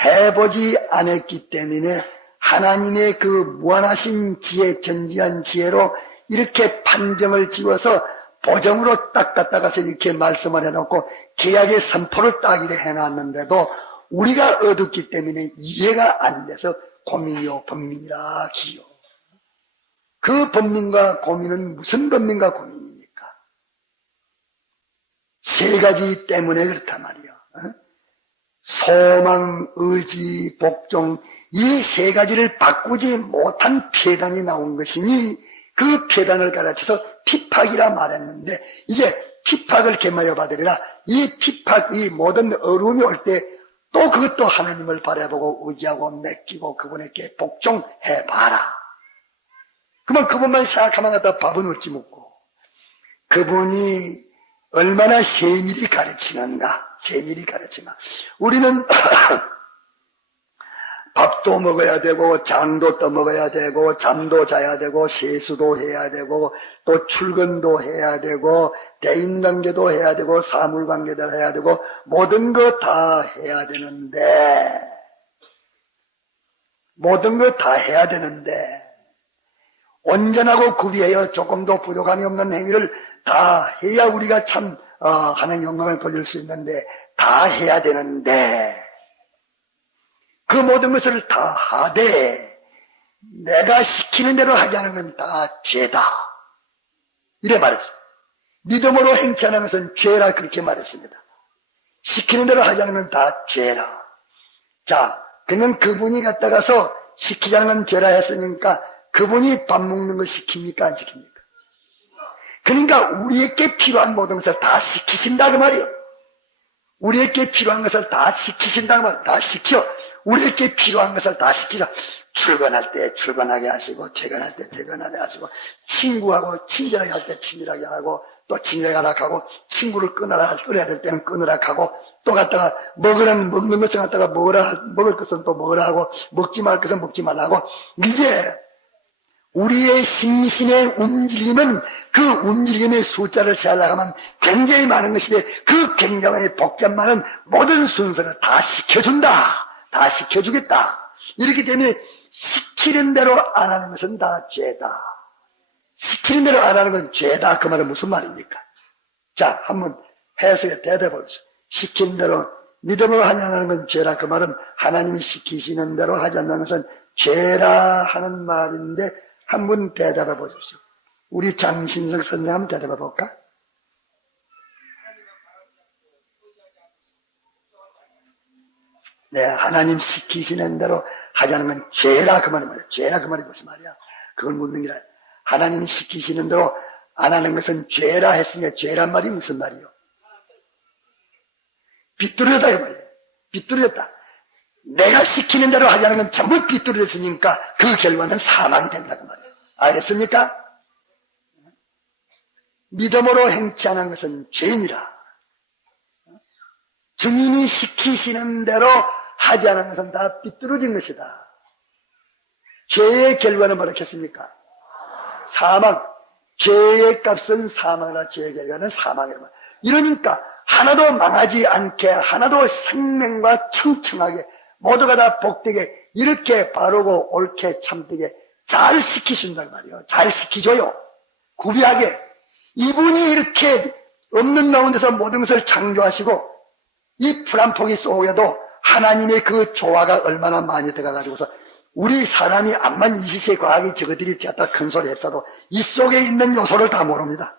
해보지 않았기 때문에 하나님의 그 무한하신 지혜 전지한 지혜로 이렇게 판정을 지어서 보정으로 딱 갖다가서 이렇게 말씀을 해놓고 계약의 선포를 딱 이래 해놨는데도 우리가 어둡기 때문에 이해가 안 돼서 고민이요 번민이라 기요. 그 번민과 고민은 무슨 번민과 고민입니까? 세 가지 때문에 그렇단 말이요. 소망, 의지, 복종, 이 세 가지를 바꾸지 못한 폐단이 나온 것이니 그 폐단을 가르쳐서 피팍이라 말했는데, 이제 피팍을 개마여 받으리라. 이 피팍, 이 모든 어려움이 올 때 또 그것도 하나님을 바라보고 의지하고 맡기고 그분에게 복종해봐라. 그러면 그분만 생각하면 갖다 밥은 어찌 먹고, 그분이 얼마나 세밀히 가르치는가, 세밀히 가르치나. 우리는 밥도 먹어야 되고, 장도 떠먹어야 되고, 잠도 자야 되고, 세수도 해야 되고, 또 출근도 해야 되고, 대인관계도 해야 되고, 사물관계도 해야 되고, 모든 거 다 해야 되는데, 모든 거 다 해야 되는데, 온전하고 구비하여 조금도 부족함이 없는 행위를 다 해야 우리가 참 하나님 영광을 돌릴 수 있는데, 다 해야 되는데, 그 모든 것을 다 하되 내가 시키는 대로 하지 않은 건 다 죄다. 이래 말했어요. 믿음으로 행치 않은 것은 죄라 그렇게 말했습니다. 시키는 대로 하지 않은 건 다 죄라. 자, 그러면 그분이 갔다가서 시키지 않은 건 죄라 했으니까 그분이 밥 먹는 거 시킵니까? 안 시킵니까? 그러니까 우리에게 필요한 모든 것을 다 시키신다 그 말이에요. 우리에게 필요한 것을 다 시키신다 그 말이에요. 다 시켜. 우리에게 필요한 것을 다 시키자. 출근할 때 출근하게 하시고, 퇴근할 때 퇴근하게 하시고, 친구하고 친절하게 할 때 친절하게 하고, 또 친절하게 하고, 친구를 끊어야 될 때는 끊으라 하고, 또 갖다가 먹는 것을 갖다가 먹을 것은 또 먹으라 하고, 먹지 말 것은 먹지 말라고. 이제 우리의 심신의 움직임은 그 움직임의 숫자를 세하려고 하면 굉장히 많은 것인데, 그 굉장히 복잡한 모든 순서를 다 시켜준다. 다 시켜주겠다. 이렇기 때문에 시키는 대로 안 하는 것은 다 죄다. 시키는 대로 안 하는 건 죄다. 그 말은 무슨 말입니까? 자, 한번 해석에 대답해보세요. 시키는 대로 믿음으로 하지 않는 건 죄라. 그 말은 하나님이 시키시는 대로 하지 않는 것은 죄라 하는 말인데, 한번 대답해 보십시오. 우리 장신석 선생 한번 대답해 볼까? 네, 하나님 시키시는 대로 하자는 건 죄라 그 말이 말이야. 죄라 그 말이 무슨 말이야? 그걸 묻는 게 아니라, 하나님이 시키시는 대로 안 하는 것은 죄라 했으니까 죄란 말이 무슨 말이요? 비뚤어졌다 그 말이에요. 비뚤어졌다. 내가 시키는 대로 하자는 건 전부 비뚤어졌으니까 그 결과는 사망이 된다 그 말이에요. 알겠습니까? 믿음으로 행치 않은 것은 죄인이라. 주님이 시키시는 대로 하지 않은 것은 다 삐뚤어진 것이다. 죄의 결과는 뭐라겠습니까? 사망. 죄의 값은 사망이라, 죄의 결과는 사망이라. 이러니까 하나도 망하지 않게, 하나도 생명과 청청하게, 모두가 다 복되게, 이렇게 바르고 옳게 참되게 잘 시키신단 말이에요. 잘 시키줘요. 구비하게. 이분이 이렇게 없는 가운데서 모든 것을 창조하시고, 이 풀한 포기 속에도 하나님의 그 조화가 얼마나 많이 들어가가지고서 우리 사람이 암만 20세 과학이 저것들이 갖다 큰 소리 했어도 이 속에 있는 요소를 다 모릅니다.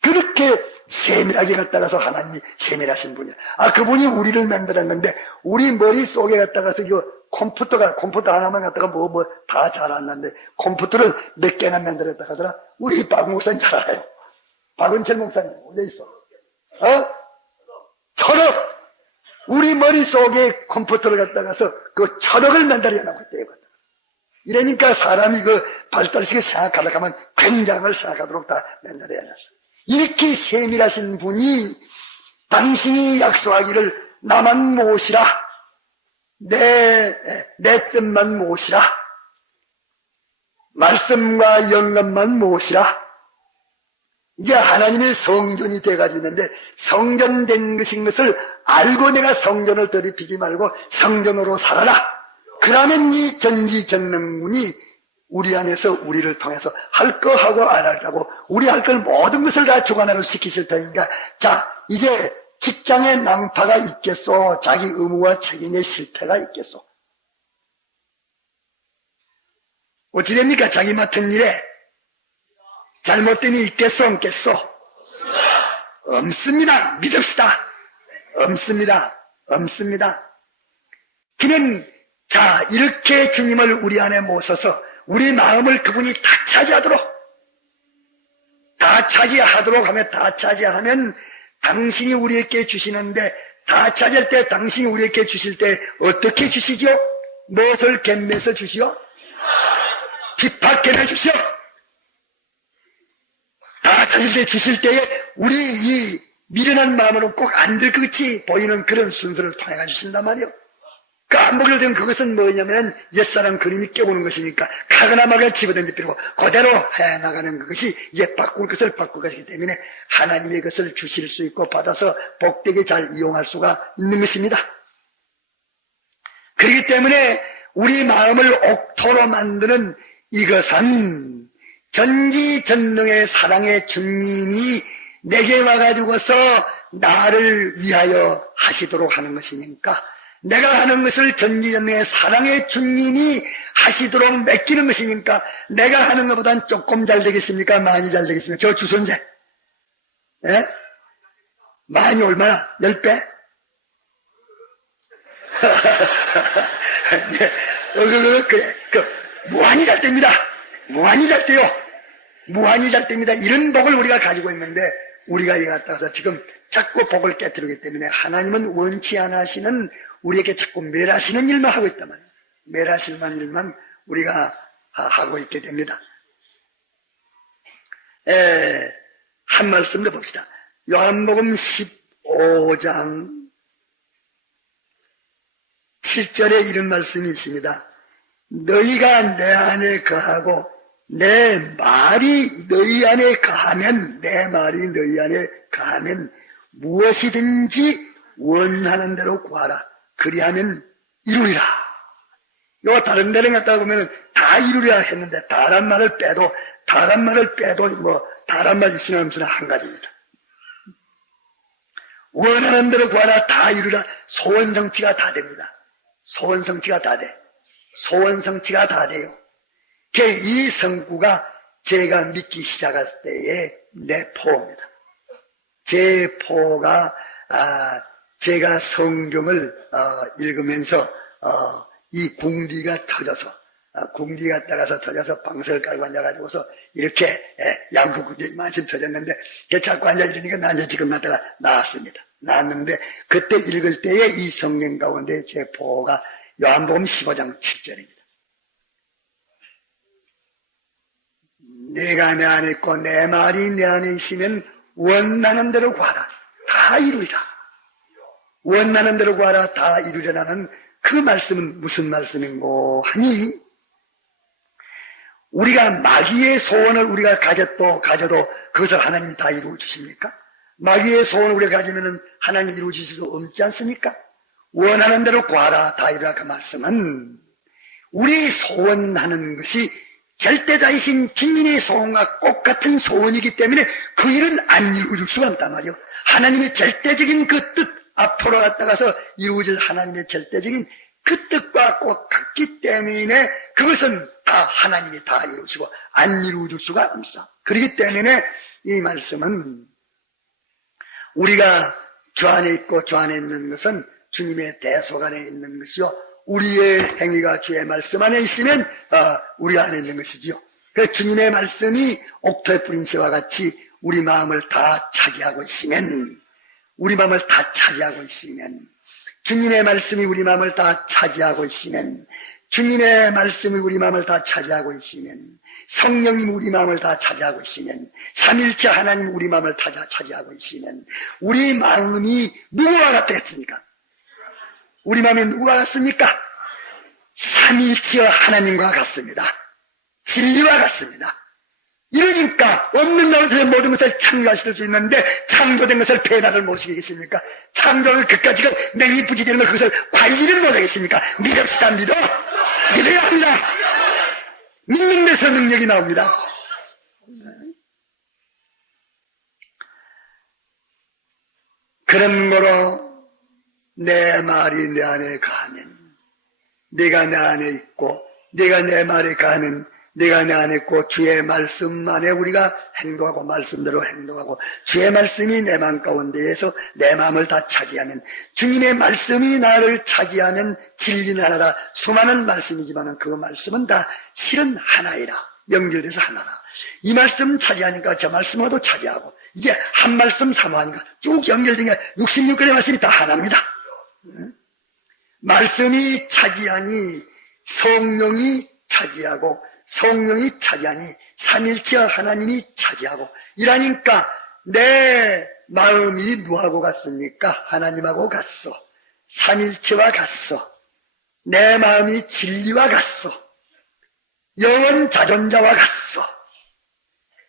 그렇게 세밀하게 갖다가서 하나님이 세밀하신 분이야. 그분이 우리를 만들었는데 우리 머릿속에 갖다가서 컴퓨터 하나만 갖다가 다 잘안났는데 컴퓨터를 몇 개나 만들었다 하더라. 우리 박 목사님 잘 알아요. 박은철 목사님 어디 있어? 철학! 우리 머릿속에 컴퓨터를 갖다가서 그 철학을 만들어내고 있대요. 이러니까 사람이 그 발달식을 생각하려고 하면 굉장을 생각하도록 다 만들어내놨어. 이렇게 세밀하신 분이 당신이 약속하기를 나만 모시라. 내 뜻만 모시라. 말씀과 영감만 모시라. 이제 하나님의 성전이 돼가지고 있는데 성전된 것인 것을 알고 내가 성전을 더럽히지 말고 성전으로 살아라. 그러면 이 전지전능문이 우리 안에서 우리를 통해서 할 거 하고 안 할 거고 우리 할 걸 모든 것을 다 주관하고 시키실 테니까 자 이제 직장에 낭파가 있겠소. 자기 의무와 책임의 실패가 있겠소. 어찌 됩니까? 자기 맡은 일에 잘못됨이 있겠소, 없겠소? 없습니다. 믿읍시다. 없습니다. 없습니다. 그는 자, 이렇게 주님을 우리 안에 모셔서 우리 마음을 그분이 다 차지하도록 다 차지하면 당신이 우리에게 주시는데, 다 차지할 때 당신이 우리에게 주실 때 어떻게 주시죠? 무엇을 겟매서 주시오? 핍박 겟매 주시오. 다 차질 때 주실 때에 우리 이 미련한 마음으로 꼭 안 될 것 같이 보이는 그런 순서를 통해 주신단 말이요. 그 안 보게 되면 그것은 뭐냐면은 옛사람 그림이 깨우는 것이니까 가거나 말거나 집어던지 필요고 그대로 해나가는 것이 이제 바꿀 것을 바꿀 것이기 때문에 하나님의 것을 주실 수 있고 받아서 복되게 잘 이용할 수가 있는 것입니다. 그렇기 때문에 우리 마음을 옥토로 만드는 이것은 전지전능의 사랑의 주님이 내게 와가지고서 나를 위하여 하시도록 하는 것이니까, 내가 하는 것을 전지전능의 사랑의 주님이 하시도록 맡기는 것이니까 내가 하는 것보단 조금 잘 되겠습니까? 많이 잘 되겠습니까? 저 주선생, 예? 많이 얼마나? 10배? 그래, 무한히 잘 됩니다. 무한히 잘 돼요. 무한히 잘 됩니다. 이런 복을 우리가 가지고 있는데, 우리가 이 갖다가 지금 자꾸 복을 깨뜨리기 때문에 하나님은 원치 않아 하시는, 우리에게 자꾸 멸하시는 일만 하고 있단 말이에요. 멸하시는 일만 우리가 하고 있게 됩니다. 한 말씀 더 봅시다. 요한복음 15장 7절에 이런 말씀이 있습니다. 너희가 내 안에 거하고 내 말이 너희 안에 거하면, 내 말이 너희 안에 거하면 무엇이든지 원하는 대로 구하라. 그리하면 이루리라. 요 다른 데를 갖다가 보면 다 이루리라 했는데, 다란 말을 빼도 다란 말 있으나 없으나 한 가지입니다. 원하는 대로 구하라. 다 이루라. 소원성취가 다 됩니다. 소원성취가 다 돼. 소원성취가 다 돼요. 이 성구가 제가 믿기 시작할 때의 내 포입니다. 제 포가, 제가 성경을 읽으면서 이 궁디가 터져서, 궁디가 따라서 터져서 방석을 깔고 앉아가지고서 이렇게 양궁군이 이만큼 터졌는데, 자꾸 앉아 이러니까 나 이제 지금 나다가 나왔습니다. 나왔는데 그때 읽을 때에 이 성경 가운데 제 포가 요한복음 15장 7절입니다. 내가 내 안에 있고 내 말이 내 안에 있으면 원하는 대로 구하라. 다 이루리라. 원하는 대로 구하라. 다 이루리라는 그 말씀은 무슨 말씀인고 하니, 우리가 마귀의 소원을 우리가 가져도 그것을 하나님이 다 이루어 주십니까? 마귀의 소원을 우리가 가지면은 하나님이 이루어 주실 수 없지 않습니까? 원하는 대로 구하라. 다 이루라. 그 말씀은 우리 소원하는 것이 절대자이신 주님의 소원과 똑같은 소원이기 때문에 그 일은 안 이루어질 수가 없단 말이요. 하나님의 절대적인 그 뜻, 앞으로 갔다가서 이루어질 하나님의 절대적인 그 뜻과 꼭 같기 때문에 그것은 다 하나님이 다 이루시고 안 이루어질 수가 없어. 그렇기 때문에 이 말씀은 우리가 주 안에 있고 주 안에 있는 것은 주님의 대속 안에 있는 것이요, 우리의 행위가 주의 말씀 안에 있으면 우리 안에 있는 것이지요. 그 주님의 말씀이 옥토에 뿌린 씨와 같이 우리 마음을 다 차지하고 있으면, 주님의 말씀이 우리 마음을 다 차지하고 있으면, 주님의 말씀이 우리 마음을 다 차지하고 있으면, 성령님 우리 마음을 다 차지하고 있으면, 삼일체 하나님 우리 마음을 다 차지하고 있으면, 우리 마음이 누구와 같겠습니까? 우리 마음이 누구와 같습니까? 삼일체 하나님과 같습니다. 진리와 같습니다. 이러니까 없는 나라에서 모든 것을 창조하실 수 있는데 창조된 것을 배달을 못시키겠습니까? 창조를 그까지가 맹이 부지되는 걸 그것을 관리를 못하겠습니까? 믿읍시다. 믿어야 합니다. 믿는 데서 능력이 나옵니다. 그런 거로 내 말이 내 안에 가면, 내가 내 안에 있고 내가 내 말에 가면 내가 내 안에 있고 주의 말씀 안에 우리가 행동하고 말씀대로 행동하고 주의 말씀이 내 마음 가운데에서 내 마음을 다 차지하면 주님의 말씀이 나를 차지하면 진리는 하나라. 수많은 말씀이지만 그 말씀은 다 실은 하나이라. 연결돼서 하나라. 이 말씀 차지하니까 저 말씀과도 차지하고 이게 한 말씀 사모하니까 쭉 연결된 게 66권의 말씀이 다 하나입니다. 말씀이 차지하니 성령이 차지하고 성령이 차지하니 삼일체 하나님이 차지하고 이러니까 내 마음이 누구하고 같습니까? 하나님하고 같소. 삼일체와 같소. 내 마음이 진리와 같소. 영원 자존자와 같소.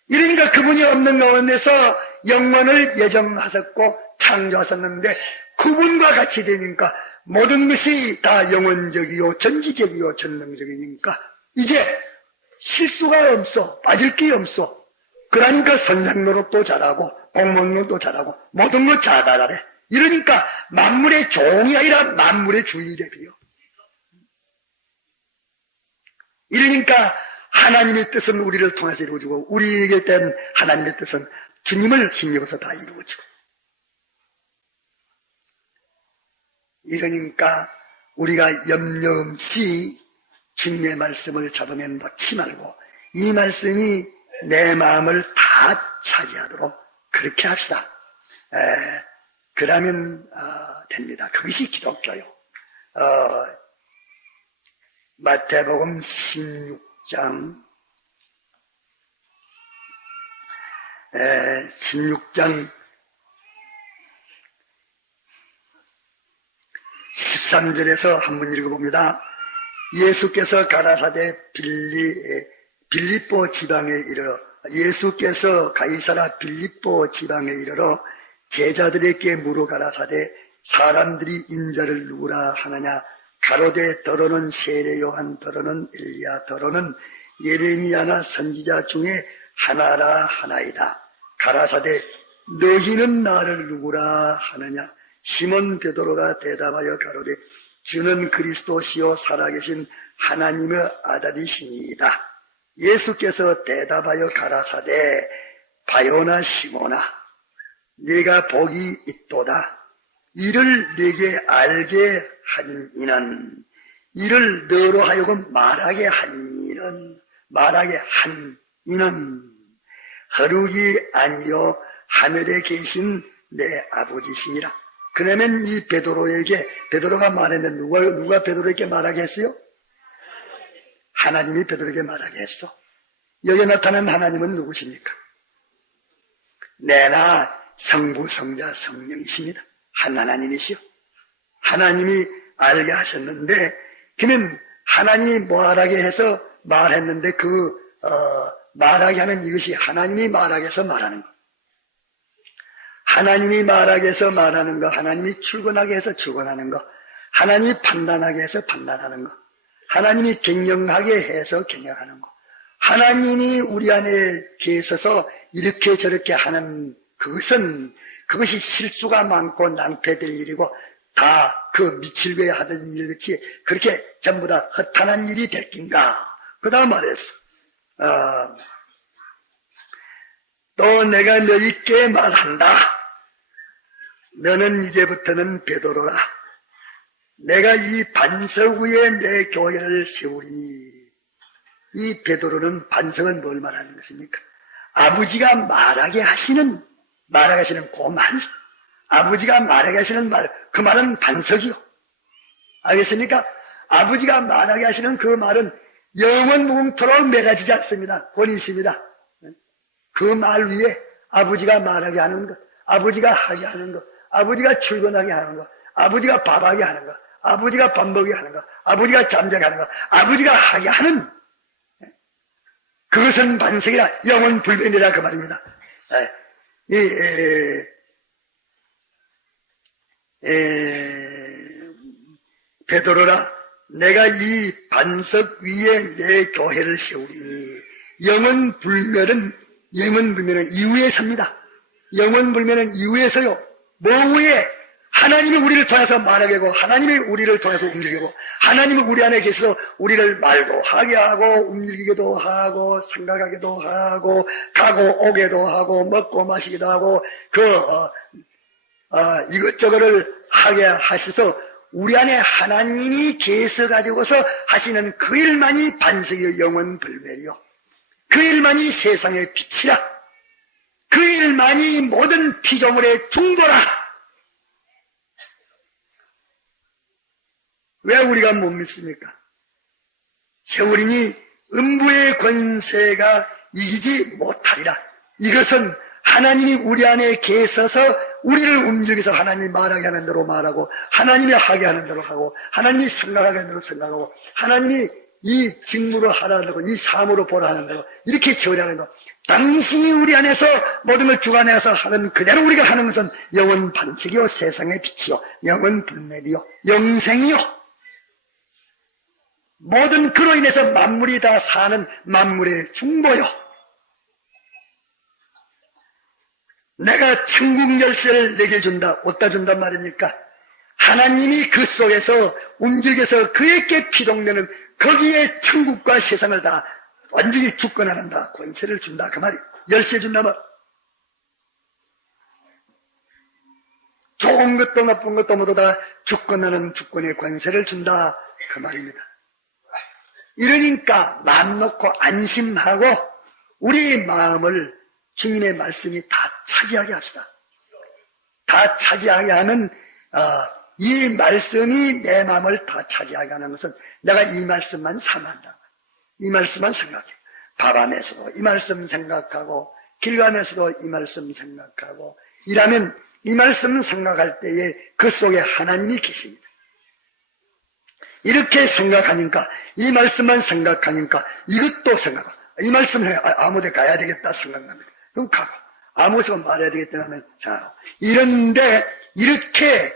이러니까 그분이 없는 가운데서 영원을 예정하셨고 창조하셨는데 그분과 같이 되니까 모든 것이 다 영원적이요 전지적이요 전능적이니까 이제 실수가 없어. 빠질 게 없어. 그러니까 선생노릇도 잘하고 공무원도 잘하고 모든 것 잘하래. 이러니까 만물의 종이 아니라 만물의 주인이 되요. 이러니까 하나님의 뜻은 우리를 통해서 이루어지고 우리에게 된 하나님의 뜻은 주님을 힘입어서 다 이루어지고 이러니까 우리가 염려 없이 주님의 말씀을 잡으며 놓지 말고 이 말씀이 내 마음을 다 차지하도록 그렇게 합시다. 그러면 됩니다. 그것이 기독교요. 마태복음 16장 13절에서 한번 읽어봅니다. 예수께서 가라사대 빌립보 지방에 이르러 예수께서 가이사라 빌립보 지방에 이르러 제자들에게 물어 가라사대 사람들이 인자를 누구라 하느냐 가로되 더러는 세례 요한 더러는 엘리야 더러는 예레미야나 선지자 중에 하나라 하나이다. 가라사대 너희는 나를 누구라 하느냐 시몬 베드로가 대답하여 가로되 주는 그리스도시요 살아계신 하나님의 아들이시니이다. 예수께서 대답하여 가라사대 바요나 시몬아 네가 복이 있도다. 이를 네게 알게 한 이는 이를 너로 하여금 말하게 한 이는 허룩이 아니요 하늘에 계신 내 아버지시니라. 그러면 이 베드로가 말했는데 누가 베드로에게 말하게 했어요? 하나님이 베드로에게 말하게 했어. 여기 나타난 하나님은 누구십니까? 내나 성부 성자 성령이십니다. 한 하나님이시요. 하나님이 알게 하셨는데 그러면 하나님이 말하게 해서 말했는데 말하게 하는 이것이 하나님이 말하게 해서 말하는 것. 하나님이 말하게 해서 말하는 것, 하나님이 출근하게 해서 출근하는 것, 하나님이 판단하게 해서 판단하는 것, 하나님이 경영하게 해서 경영하는 것, 하나님이 우리 안에 계셔서 이렇게 저렇게 하는 그것이 실수가 많고 낭패될 일이고 다 그 미칠거에 하던 일같이 그렇게 전부 다 허탄한 일이 될 낀가. 그 다음 말했어. 또 내가 너희께 말한다. 너는 이제부터는 베드로라. 내가 이 반석 위에 내 교회를 세우리니. 이 베드로는 반석은 뭘 말하는 것입니까? 아버지가 말하게 하시는 그 말. 아버지가 말하게 하시는 말, 그 말은 반석이요. 알겠습니까? 아버지가 말하게 하시는 그 말은 영원 무궁토록 멸하지 않습니다. 권위 있습니다. 그 말 위에 아버지가 말하게 하는 것, 아버지가 하게 하는 것, 아버지가 출근하게 하는 것, 아버지가 밥하게 하는 것, 아버지가 밥 먹게 하는 것, 아버지가 잠자게 하는 것, 아버지가 하게 하는 그것은 반석이라 영원 불변이라 그 말입니다. 베드로라 내가 이 반석 위에 내 교회를 세우리니. 영원불멸은 이후에 섭니다. 영원불멸은 이후에서요. 뭐 위에? 하나님이 우리를 통해서 말하게 하고 하나님이 우리를 통해서 움직이고 하나님이 우리 안에 계셔서 우리를 말도 하게 하고 움직이기도 하고 생각하기도 하고 가고 오게도 하고 먹고 마시기도 하고 이것저것을 하게 하셔서 우리 안에 하나님이 계셔 가지고서 하시는 그 일만이 반석이요 영원 불멸이요 그 일만이 세상의 빛이라 그 일만이 모든 피조물의 중보라. 왜 우리가 못 믿습니까? 세월이니 음부의 권세가 이기지 못하리라. 이것은 하나님이 우리 안에 계셔서 우리를 움직여서 하나님이 말하게 하는 대로 말하고 하나님이 하게 하는 대로 하고 하나님이 생각하게 하는 대로 생각하고 하나님이 이 직무로 하라는 대로 이 삶으로 보라 하는 대로 이렇게 처리하는 거 당신이 우리 안에서 모든 걸 주관해서 하는 그대로 우리가 하는 것은 영원 반칙이요 세상의 빛이요 영원 불멸이요 영생이요 모든 그로 인해서 만물이 다 사는 만물의 중보요. 내가 천국 열쇠를 내게 준다, 어디다 준단 말입니까? 하나님이 그 속에서 움직여서 그에게 피동되는 거기에 천국과 세상을 다 완전히 주권한다, 권세를 준다 그 말이에요. 열쇠 준다 말. 좋은 것도 나쁜 것도 모두 다 주권하는 주권의 권세를 준다 그 말입니다. 이러니까 마음 놓고 안심하고 우리 마음을 주님의 말씀이 다 차지하게 합시다. 다 차지하게 하는 이 말씀이 내 마음을 다 차지하게 하는 것은 내가 이 말씀만 삼한다. 이 말씀만 생각해. 밥 안에서도 이 말씀 생각하고 길 가면서도 이 말씀 생각하고 일하면 이 말씀 생각할 때에 그 속에 하나님이 계십니다. 이렇게 생각하니까 이 말씀만 생각하니까 이것도 생각하고 이 말씀 아무데 가야 되겠다 생각납니다. 그럼 가고 아무데서 말해야 되겠다 하면 자 이런데 이렇게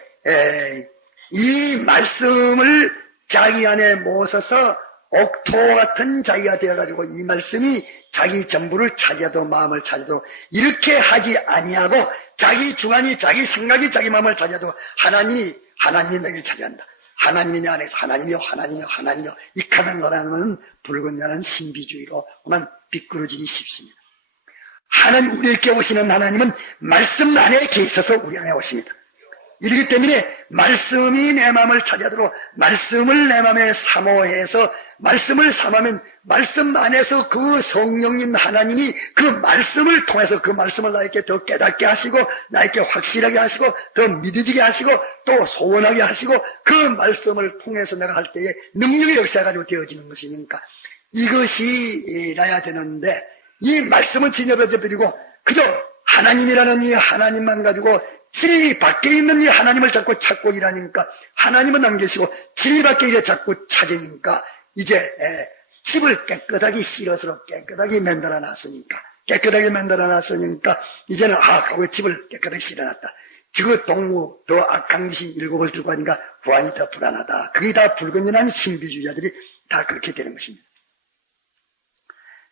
이 말씀을 자기 안에 모셔서 옥토 같은 자기가 되어가지고 이 말씀이 자기 전부를 차지하도록 마음을 차지하도록 이렇게 하지 아니하고 자기 주관이 자기 생각이 자기 마음을 차지하도록 하나님이 너희를 차지한다. 하나님이 내 안에서 하나님이요 이카는 너라는 붉은 자는 신비주의로만 비끄러지기 쉽습니다. 하나님 우리에게 오시는 하나님은 말씀 안에 계셔서 우리 안에 오십니다. 이렇기 때문에 말씀이 내 마음을 차지하도록 말씀을 내 마음에 사모해서 말씀을 삼으면 말씀 안에서 그 성령님 하나님이 그 말씀을 통해서 그 말씀을 나에게 더 깨닫게 하시고 나에게 확실하게 하시고 더 믿어지게 하시고 또 소원하게 하시고 그 말씀을 통해서 내가 할 때에 능력의 역사가 가지고 되어지는 것이니까 이것이라야 되는데 이 말씀은 진여버려버리고 그저 하나님이라는 이 하나님만 가지고 진리 밖에 있는 이 하나님을 자꾸 찾고 일하니까 하나님은 안 계시고 진리 밖에 일에 자꾸 찾으니까 이제 집을 깨끗하게 실어서 깨끗하게 만들어 놨으니까 이제는 그 집을 깨끗하게 실어놨다. 저 동무 더 악한 귀신 7을 들고 하니까 후안이 더 불안하다. 그게 다 불건전한 신비주의자들이 다 그렇게 되는 것입니다.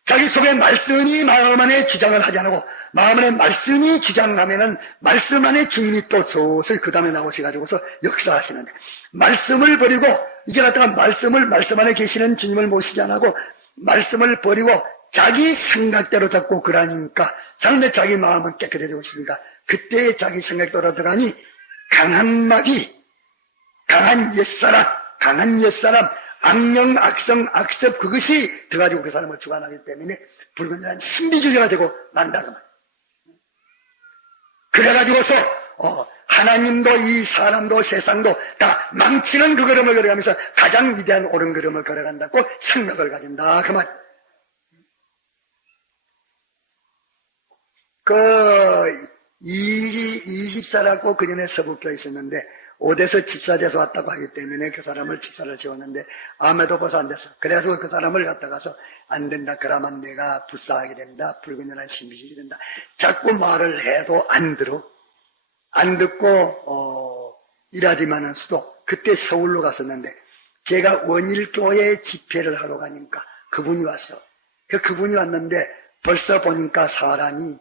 자기 속에 말씀이 마음 안에 주장을 하지 않고 마음 안에 말씀이 주장하면은 말씀 안에 주님이 또 서서히 그 다음에 나오셔가지고서 역사하시는데 말씀을 버리고 이제 갖다가 말씀 안에 계시는 주님을 모시지 않고 말씀을 버리고 자기 생각대로 자꾸 그러니까 상대 자기 마음은 깨끗해지고 있으니까 그때 자기 생각대로 들어가니 강한 마귀, 강한 옛사람 악령, 악성, 악습 그것이 들어가지고 그 사람을 주관하기 때문에 불건전한 신비주의가 되고 만다고 말이에요. 그래가지고서 하나님도 이 사람도 세상도 다 망치는 그 걸음을 걸어가면서 가장 위대한 옳은 걸음을 걸어간다고 생각을 가진다 그 말. 그 24라고 그전에 서북교에 있었는데 오대서 집사돼서 왔다고 하기 때문에 그 사람을 집사를 지었는데 아무도 벌써 안 됐어. 그래서 그 사람을 갖다가서 안 된다. 그러면 내가 불쌍하게 된다. 불건전한 신비주의 된다. 자꾸 말을 해도 안 들어. 안 듣고 일하지만은 수도 그때 서울로 갔었는데 제가 원일교회 집회를 하러 가니까 그분이 왔어. 그분이 왔는데 벌써 보니까 사람이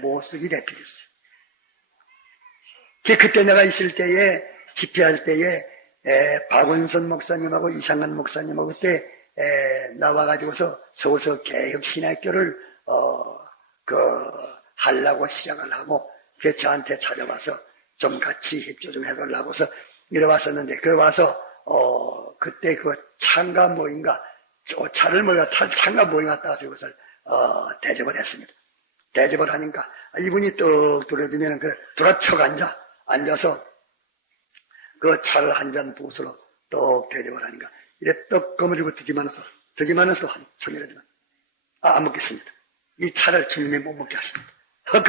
모습이 대피됐어요. 그때 내가 있을 때에, 집회할 때에, 박원선 목사님하고 이상한 목사님하고 그때, 나와가지고서 서울서 개혁신학교를, 하려고 시작을 하고, 저한테 찾아와서 좀 같이 협조 좀 해달라고서 이래왔었는데, 그래 와서, 그때 창가 모임가, 차를 창가 모임 갔다 와서 이것을, 대접을 했습니다. 대접을 하니까, 이분이 떡 들어주면, 들어쳐가 앉아서, 그 차를 한 잔 부스로 떡 대접을 하니까, 이래 떡 거머쥐고 드기만해서 한참 이러지만, 안 먹겠습니다. 이 차를 주님이 못 먹게 하십니다.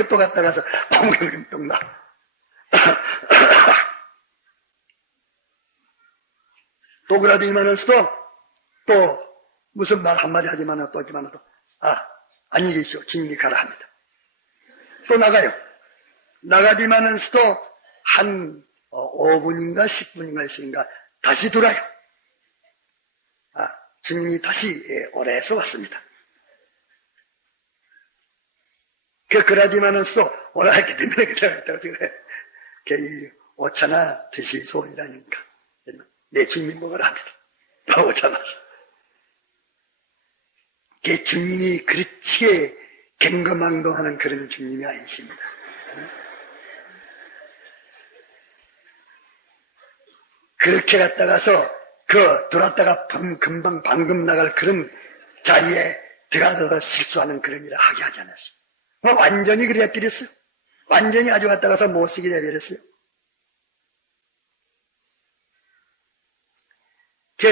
또 갔다 가서, 떡 나. 또 그래도 이만해서도, 또, 무슨 말 한마디 하지만은 또 하지만은 또, 안녕히 계십시오. 주님이 가라 합니다. 또 나가요. 나가지만은서도 한 5분인가 10분인가 있으니까 다시 돌아요. 주님이 다시 오래서 왔습니다. 그러지만은서도 오라 했기 때문에 그래. 이 오차나 드시소이라니까. 내 주님 먹으라 합니다. 또 오차 마셔. 주님이 그렇게 갱거망동하는 그런 주님이 아니십니다. 그렇게 갔다가서 들어왔다가 금방 방금 나갈 그런 자리에 들어가서 실수하는 그런 일을 하게 하지 않았어요. 완전히 그래 버렸어요. 완전히 아주 갔다가서 못 쓰게 되버렸어요.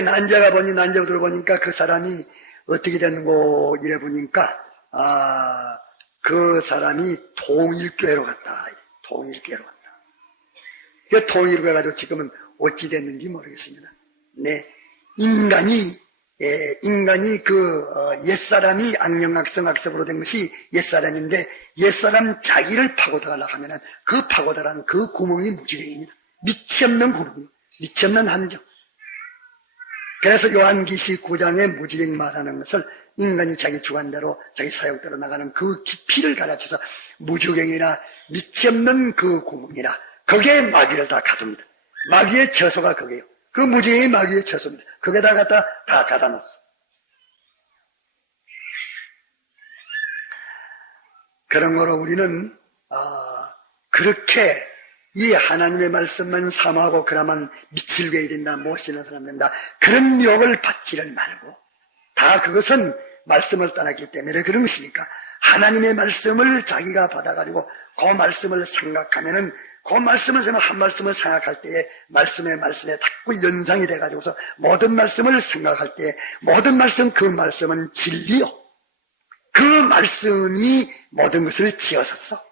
난자가 들어보니까 그 사람이 어떻게 됐는고 이래 보니까 그 사람이 통일교회로 갔다. 통일교회로 갔다. 통일교회 가지고 지금은 어찌 됐는지 모르겠습니다. 네. 인간이 옛사람이 악령악성악습으로 된 것이 옛사람인데, 옛사람 자기를 파고들어가려고 하면은, 그 파고들어가는 그 구멍이 무지개입니다. 밑이 없는 구멍이에요. 밑이 없는 함정. 그래서 요한기시 9장에 무지개 말하는 것을 인간이 자기 주관대로, 자기 사역대로 나가는 그 깊이를 가르쳐서 무주경이나 밑이 없는 그 구멍이나, 거기에 마귀를 다 가둡니다. 마귀의 처소가 거기에요. 그 무지개의 마귀의 처소입니다. 거기에다 갖다 다 가다 놨어. 그런 거로 우리는, 그렇게 이 하나님의 말씀만 삼하고 그러면 미칠 괴이 된다, 못 쓰는 사람 된다. 그런 욕을 받지를 말고, 다 그것은 말씀을 떠났기 때문에 그런 것이니까, 하나님의 말씀을 자기가 받아가지고 그 말씀을 생각하면은 그 말씀을 한 말씀을 생각할 때에 말씀에 자꾸 연상이 돼가지고서 모든 말씀을 생각할 때에 모든 말씀 그 말씀은 진리요. 그 말씀이 모든 것을 지었었어.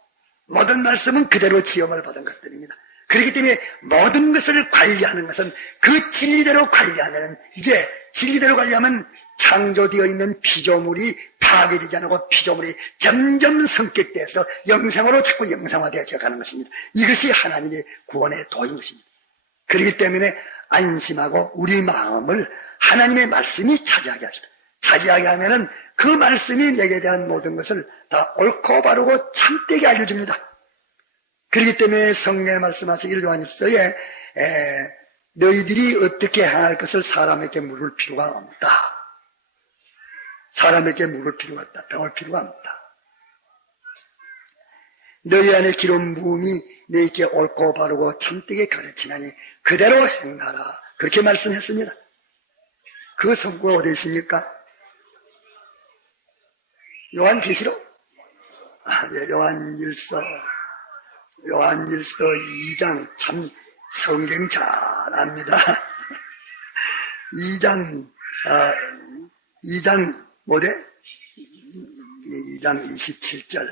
모든 말씀은 그대로 지음을 받은 것들입니다. 그렇기 때문에 모든 것을 관리하는 것은 그 진리대로 관리하면, 이제 진리대로 관리하면 창조되어 있는 피조물이 파괴되지 않고 피조물이 점점 성격돼서 영생으로 자꾸 영상화되어 가는 것입니다. 이것이 하나님의 구원의 도인 것입니다. 그렇기 때문에 안심하고 우리 마음을 하나님의 말씀이 차지하게 합시다. 차지하게 하면은 그 말씀이 내게 대한 모든 것을 다 옳고 바르고 참되게 알려줍니다. 그렇기 때문에 성경에 말씀하시기를 요한일서에 너희들이 어떻게 행할 것을 사람에게 물을 필요가 없다. 사람에게 물을 필요가 없다. 배울 필요가 없다. 너희 안에 기름 부음이 너희에게 옳고 바르고 참되게 가르치나니 그대로 행하라. 그렇게 말씀했습니다. 그 성구가 어디 있습니까? 요한계시록? 요한일서 2장, 참 성경 잘합니다. 2장 뭐래? 2장 27절.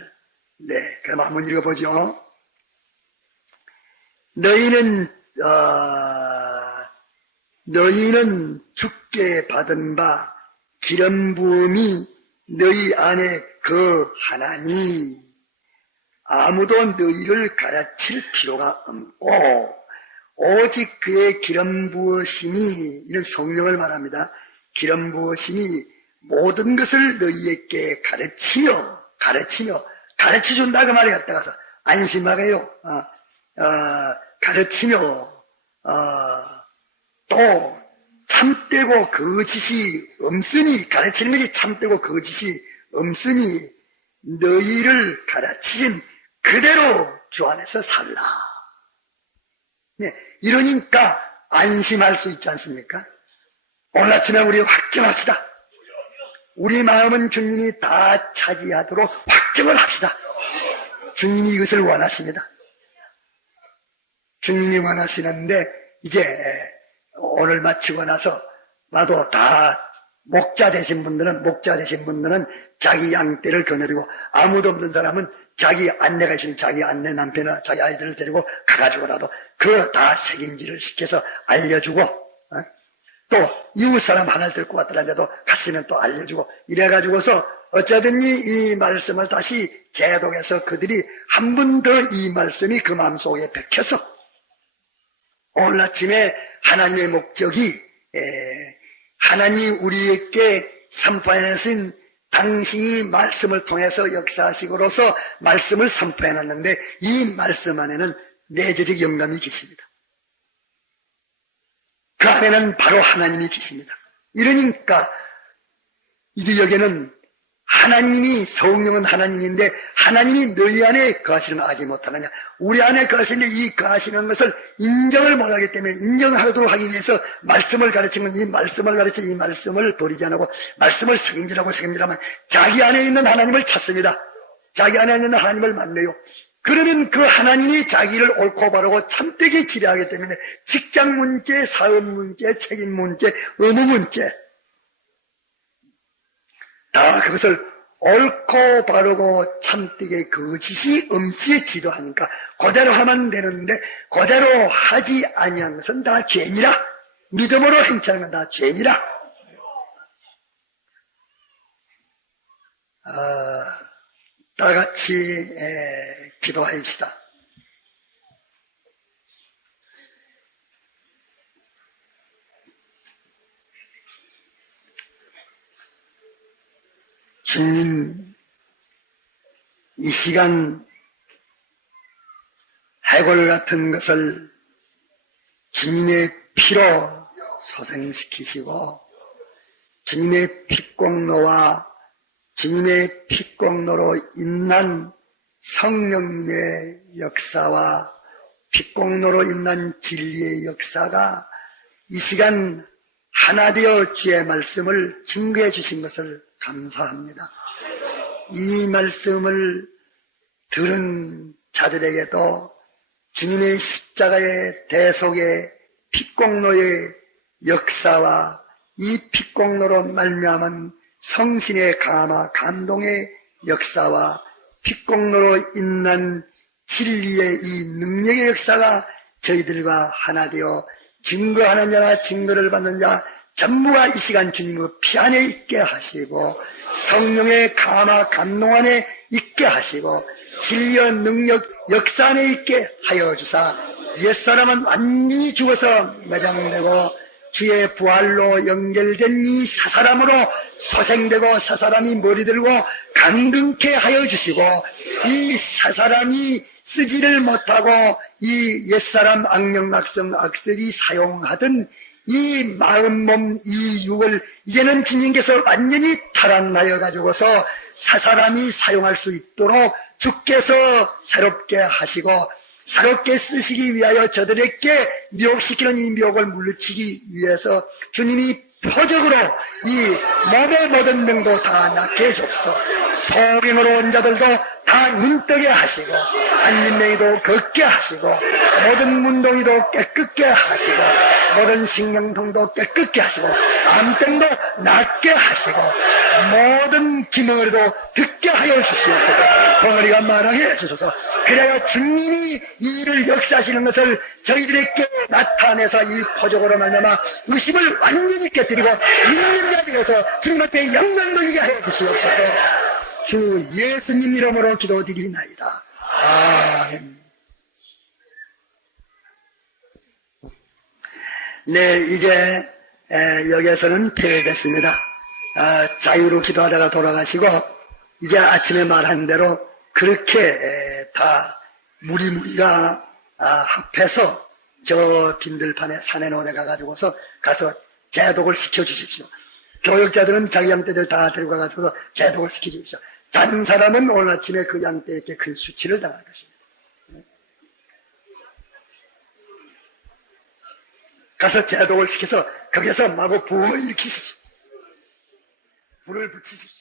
네, 그럼 한번 읽어보죠. 너희는 주께 받은 바 기름 부음이 너희 안에 거하나니 아무도 너희를 가르칠 필요가 없고 오직 그의 기름 부으심이, 이런 성령을 말합니다. 기름 부으심이 모든 것을 너희에게 가르치며 가르쳐준다 그 말이 갖다 가서 안심하게요. 가르치며 또 참되고 거짓이 없으니, 가르치는 것이 참되고 거짓이 없으니 너희를 가르치신 그대로 주 안에서 살라. 네, 이러니까 안심할 수 있지 않습니까? 오늘 아침에 우리 확정합시다. 우리 마음은 주님이 다 차지하도록 확정을 합시다. 주님이 이것을 원하십니다. 주님이 원하시는데 이제 오늘 마치고 나서 나도 다 목자 되신 분들은 자기 양떼를 거느리고, 아무도 없는 사람은 자기 안내가 있으면 자기 안내 남편이나 자기 아이들을 데리고 가가지고라도 그거 다 책임질을 시켜서 알려주고, 또 이웃 사람 하나를 데리고 왔더라도 갔으면 또 알려주고, 이래가지고서 어쩌든지 이 말씀을 다시 재독해서 그들이 한 번 더 이 말씀이 그 마음속에 박혀서 오늘 아침에 하나님의 목적이 하나님이 우리에게 선포해내신 당신이 말씀을 통해서 역사하시고로서 말씀을 선포해놨는데, 이 말씀 안에는 내재적 영감이 계십니다. 그 안에는 바로 하나님이 계십니다. 이러니까 이제 여기는 하나님이, 성령은 하나님인데 하나님이 너희 안에 거하시는 걸 아지 못하느냐. 우리 안에 거하시는데 이 거하시는 것을 인정을 못하기 때문에 인정하도록 하기 위해서 말씀을 가르치면 이 말씀을 가르쳐 이 말씀을 버리지 않고 말씀을 책임지라면 자기 안에 있는 하나님을 찾습니다. 자기 안에 있는 하나님을 만나요. 그러면 그 하나님이 자기를 옳고 바르고 참되게 지배하기 때문에 직장 문제, 사업 문제, 책임 문제, 의무 문제 다 그것을 옳고 바르고 참되게 거짓이 엄시에 지도하니까 그대로 하면 되는데, 그대로 하지 아니한 것은 다 죄니라. 믿음으로 행치하는 건 다 죄니라. 다 같이 기도합시다. 주님, 이 시간 해골 같은 것을 주님의 피로 소생시키시고 주님의 피공로와 주님의 피공로로 인난 성령님의 역사와 피공로로 인난 진리의 역사가 이 시간 하나 되어 주의 말씀을 증거해 주신 것을 감사합니다. 이 말씀을 들은 자들에게도 주님의 십자가의 대속의 피공로의 역사와 이 피공로로 말미암은 성신의 감화 감동의 역사와 피공로로 인난 진리의 이 능력의 역사가 저희들과 하나 되어 증거하는 자나 증거를 받는 자 전부가 이 시간 주님의 피 안에 있게 하시고 성령의 감화 감동 안에 있게 하시고 진리의 능력 역사 안에 있게 하여 주사, 옛사람은 완전히 죽어서 매장되고 주의 부활로 연결된 이 사사람으로 소생되고 사사람이 머리 들고 강등케 하여 주시고, 이 사사람이 쓰지를 못하고 이 옛사람 악령악성 악설이 사용하던 이 마음, 몸, 이 육을 이제는 주님께서 완전히 탈환하여 가지고서 사사람이 사용할 수 있도록 주께서 새롭게 하시고 새롭게 쓰시기 위하여 저들에게 미혹시키는 이 미혹을 물리치기 위해서 주님이 표적으로 이 몸의 모든 병도 다 낫게 해줍소. 소경으로 온 자들도 다 눈뜨게 하시고 안진뱅이도 걷게 하시고 모든 문동이도 깨끗게 하시고 모든 신경통도 깨끗게 하시고 암병도 낫게 하시고 모든 기멍어리도 듣게 하여 주시옵소서. 벙어리가 말하게 해주소서. 그래야 주님이 이 일을 역사하시는 것을 저희들에게 나타내서 이 표적으로 말미암아 의심을 완전히 깨뜨리고 믿는 자들에서 주님 앞에 영광 돌리게 하여 주시옵소서. 주 예수님 이름으로 기도드리나이다. 아멘. 네, 이제 여기에서는 폐회됐습니다. 자유로 기도하다가 돌아가시고 이제 아침에 말한 대로 그렇게 다 무리무리가 합해서 저 빈들판에 산에 놓아 가가지고서 가서 제독을 시켜주십시오. 교육자들은 자기 양떼들 다 데리고 가서 제독을 시켜주십시오. 잔 사람은 오늘 아침에 그 양떼에게 큰 수치를 당할 것입니다. 가서 제독을 시켜서 거기서 마구 부흥을 일으키십시오. 불을 붙이십시오.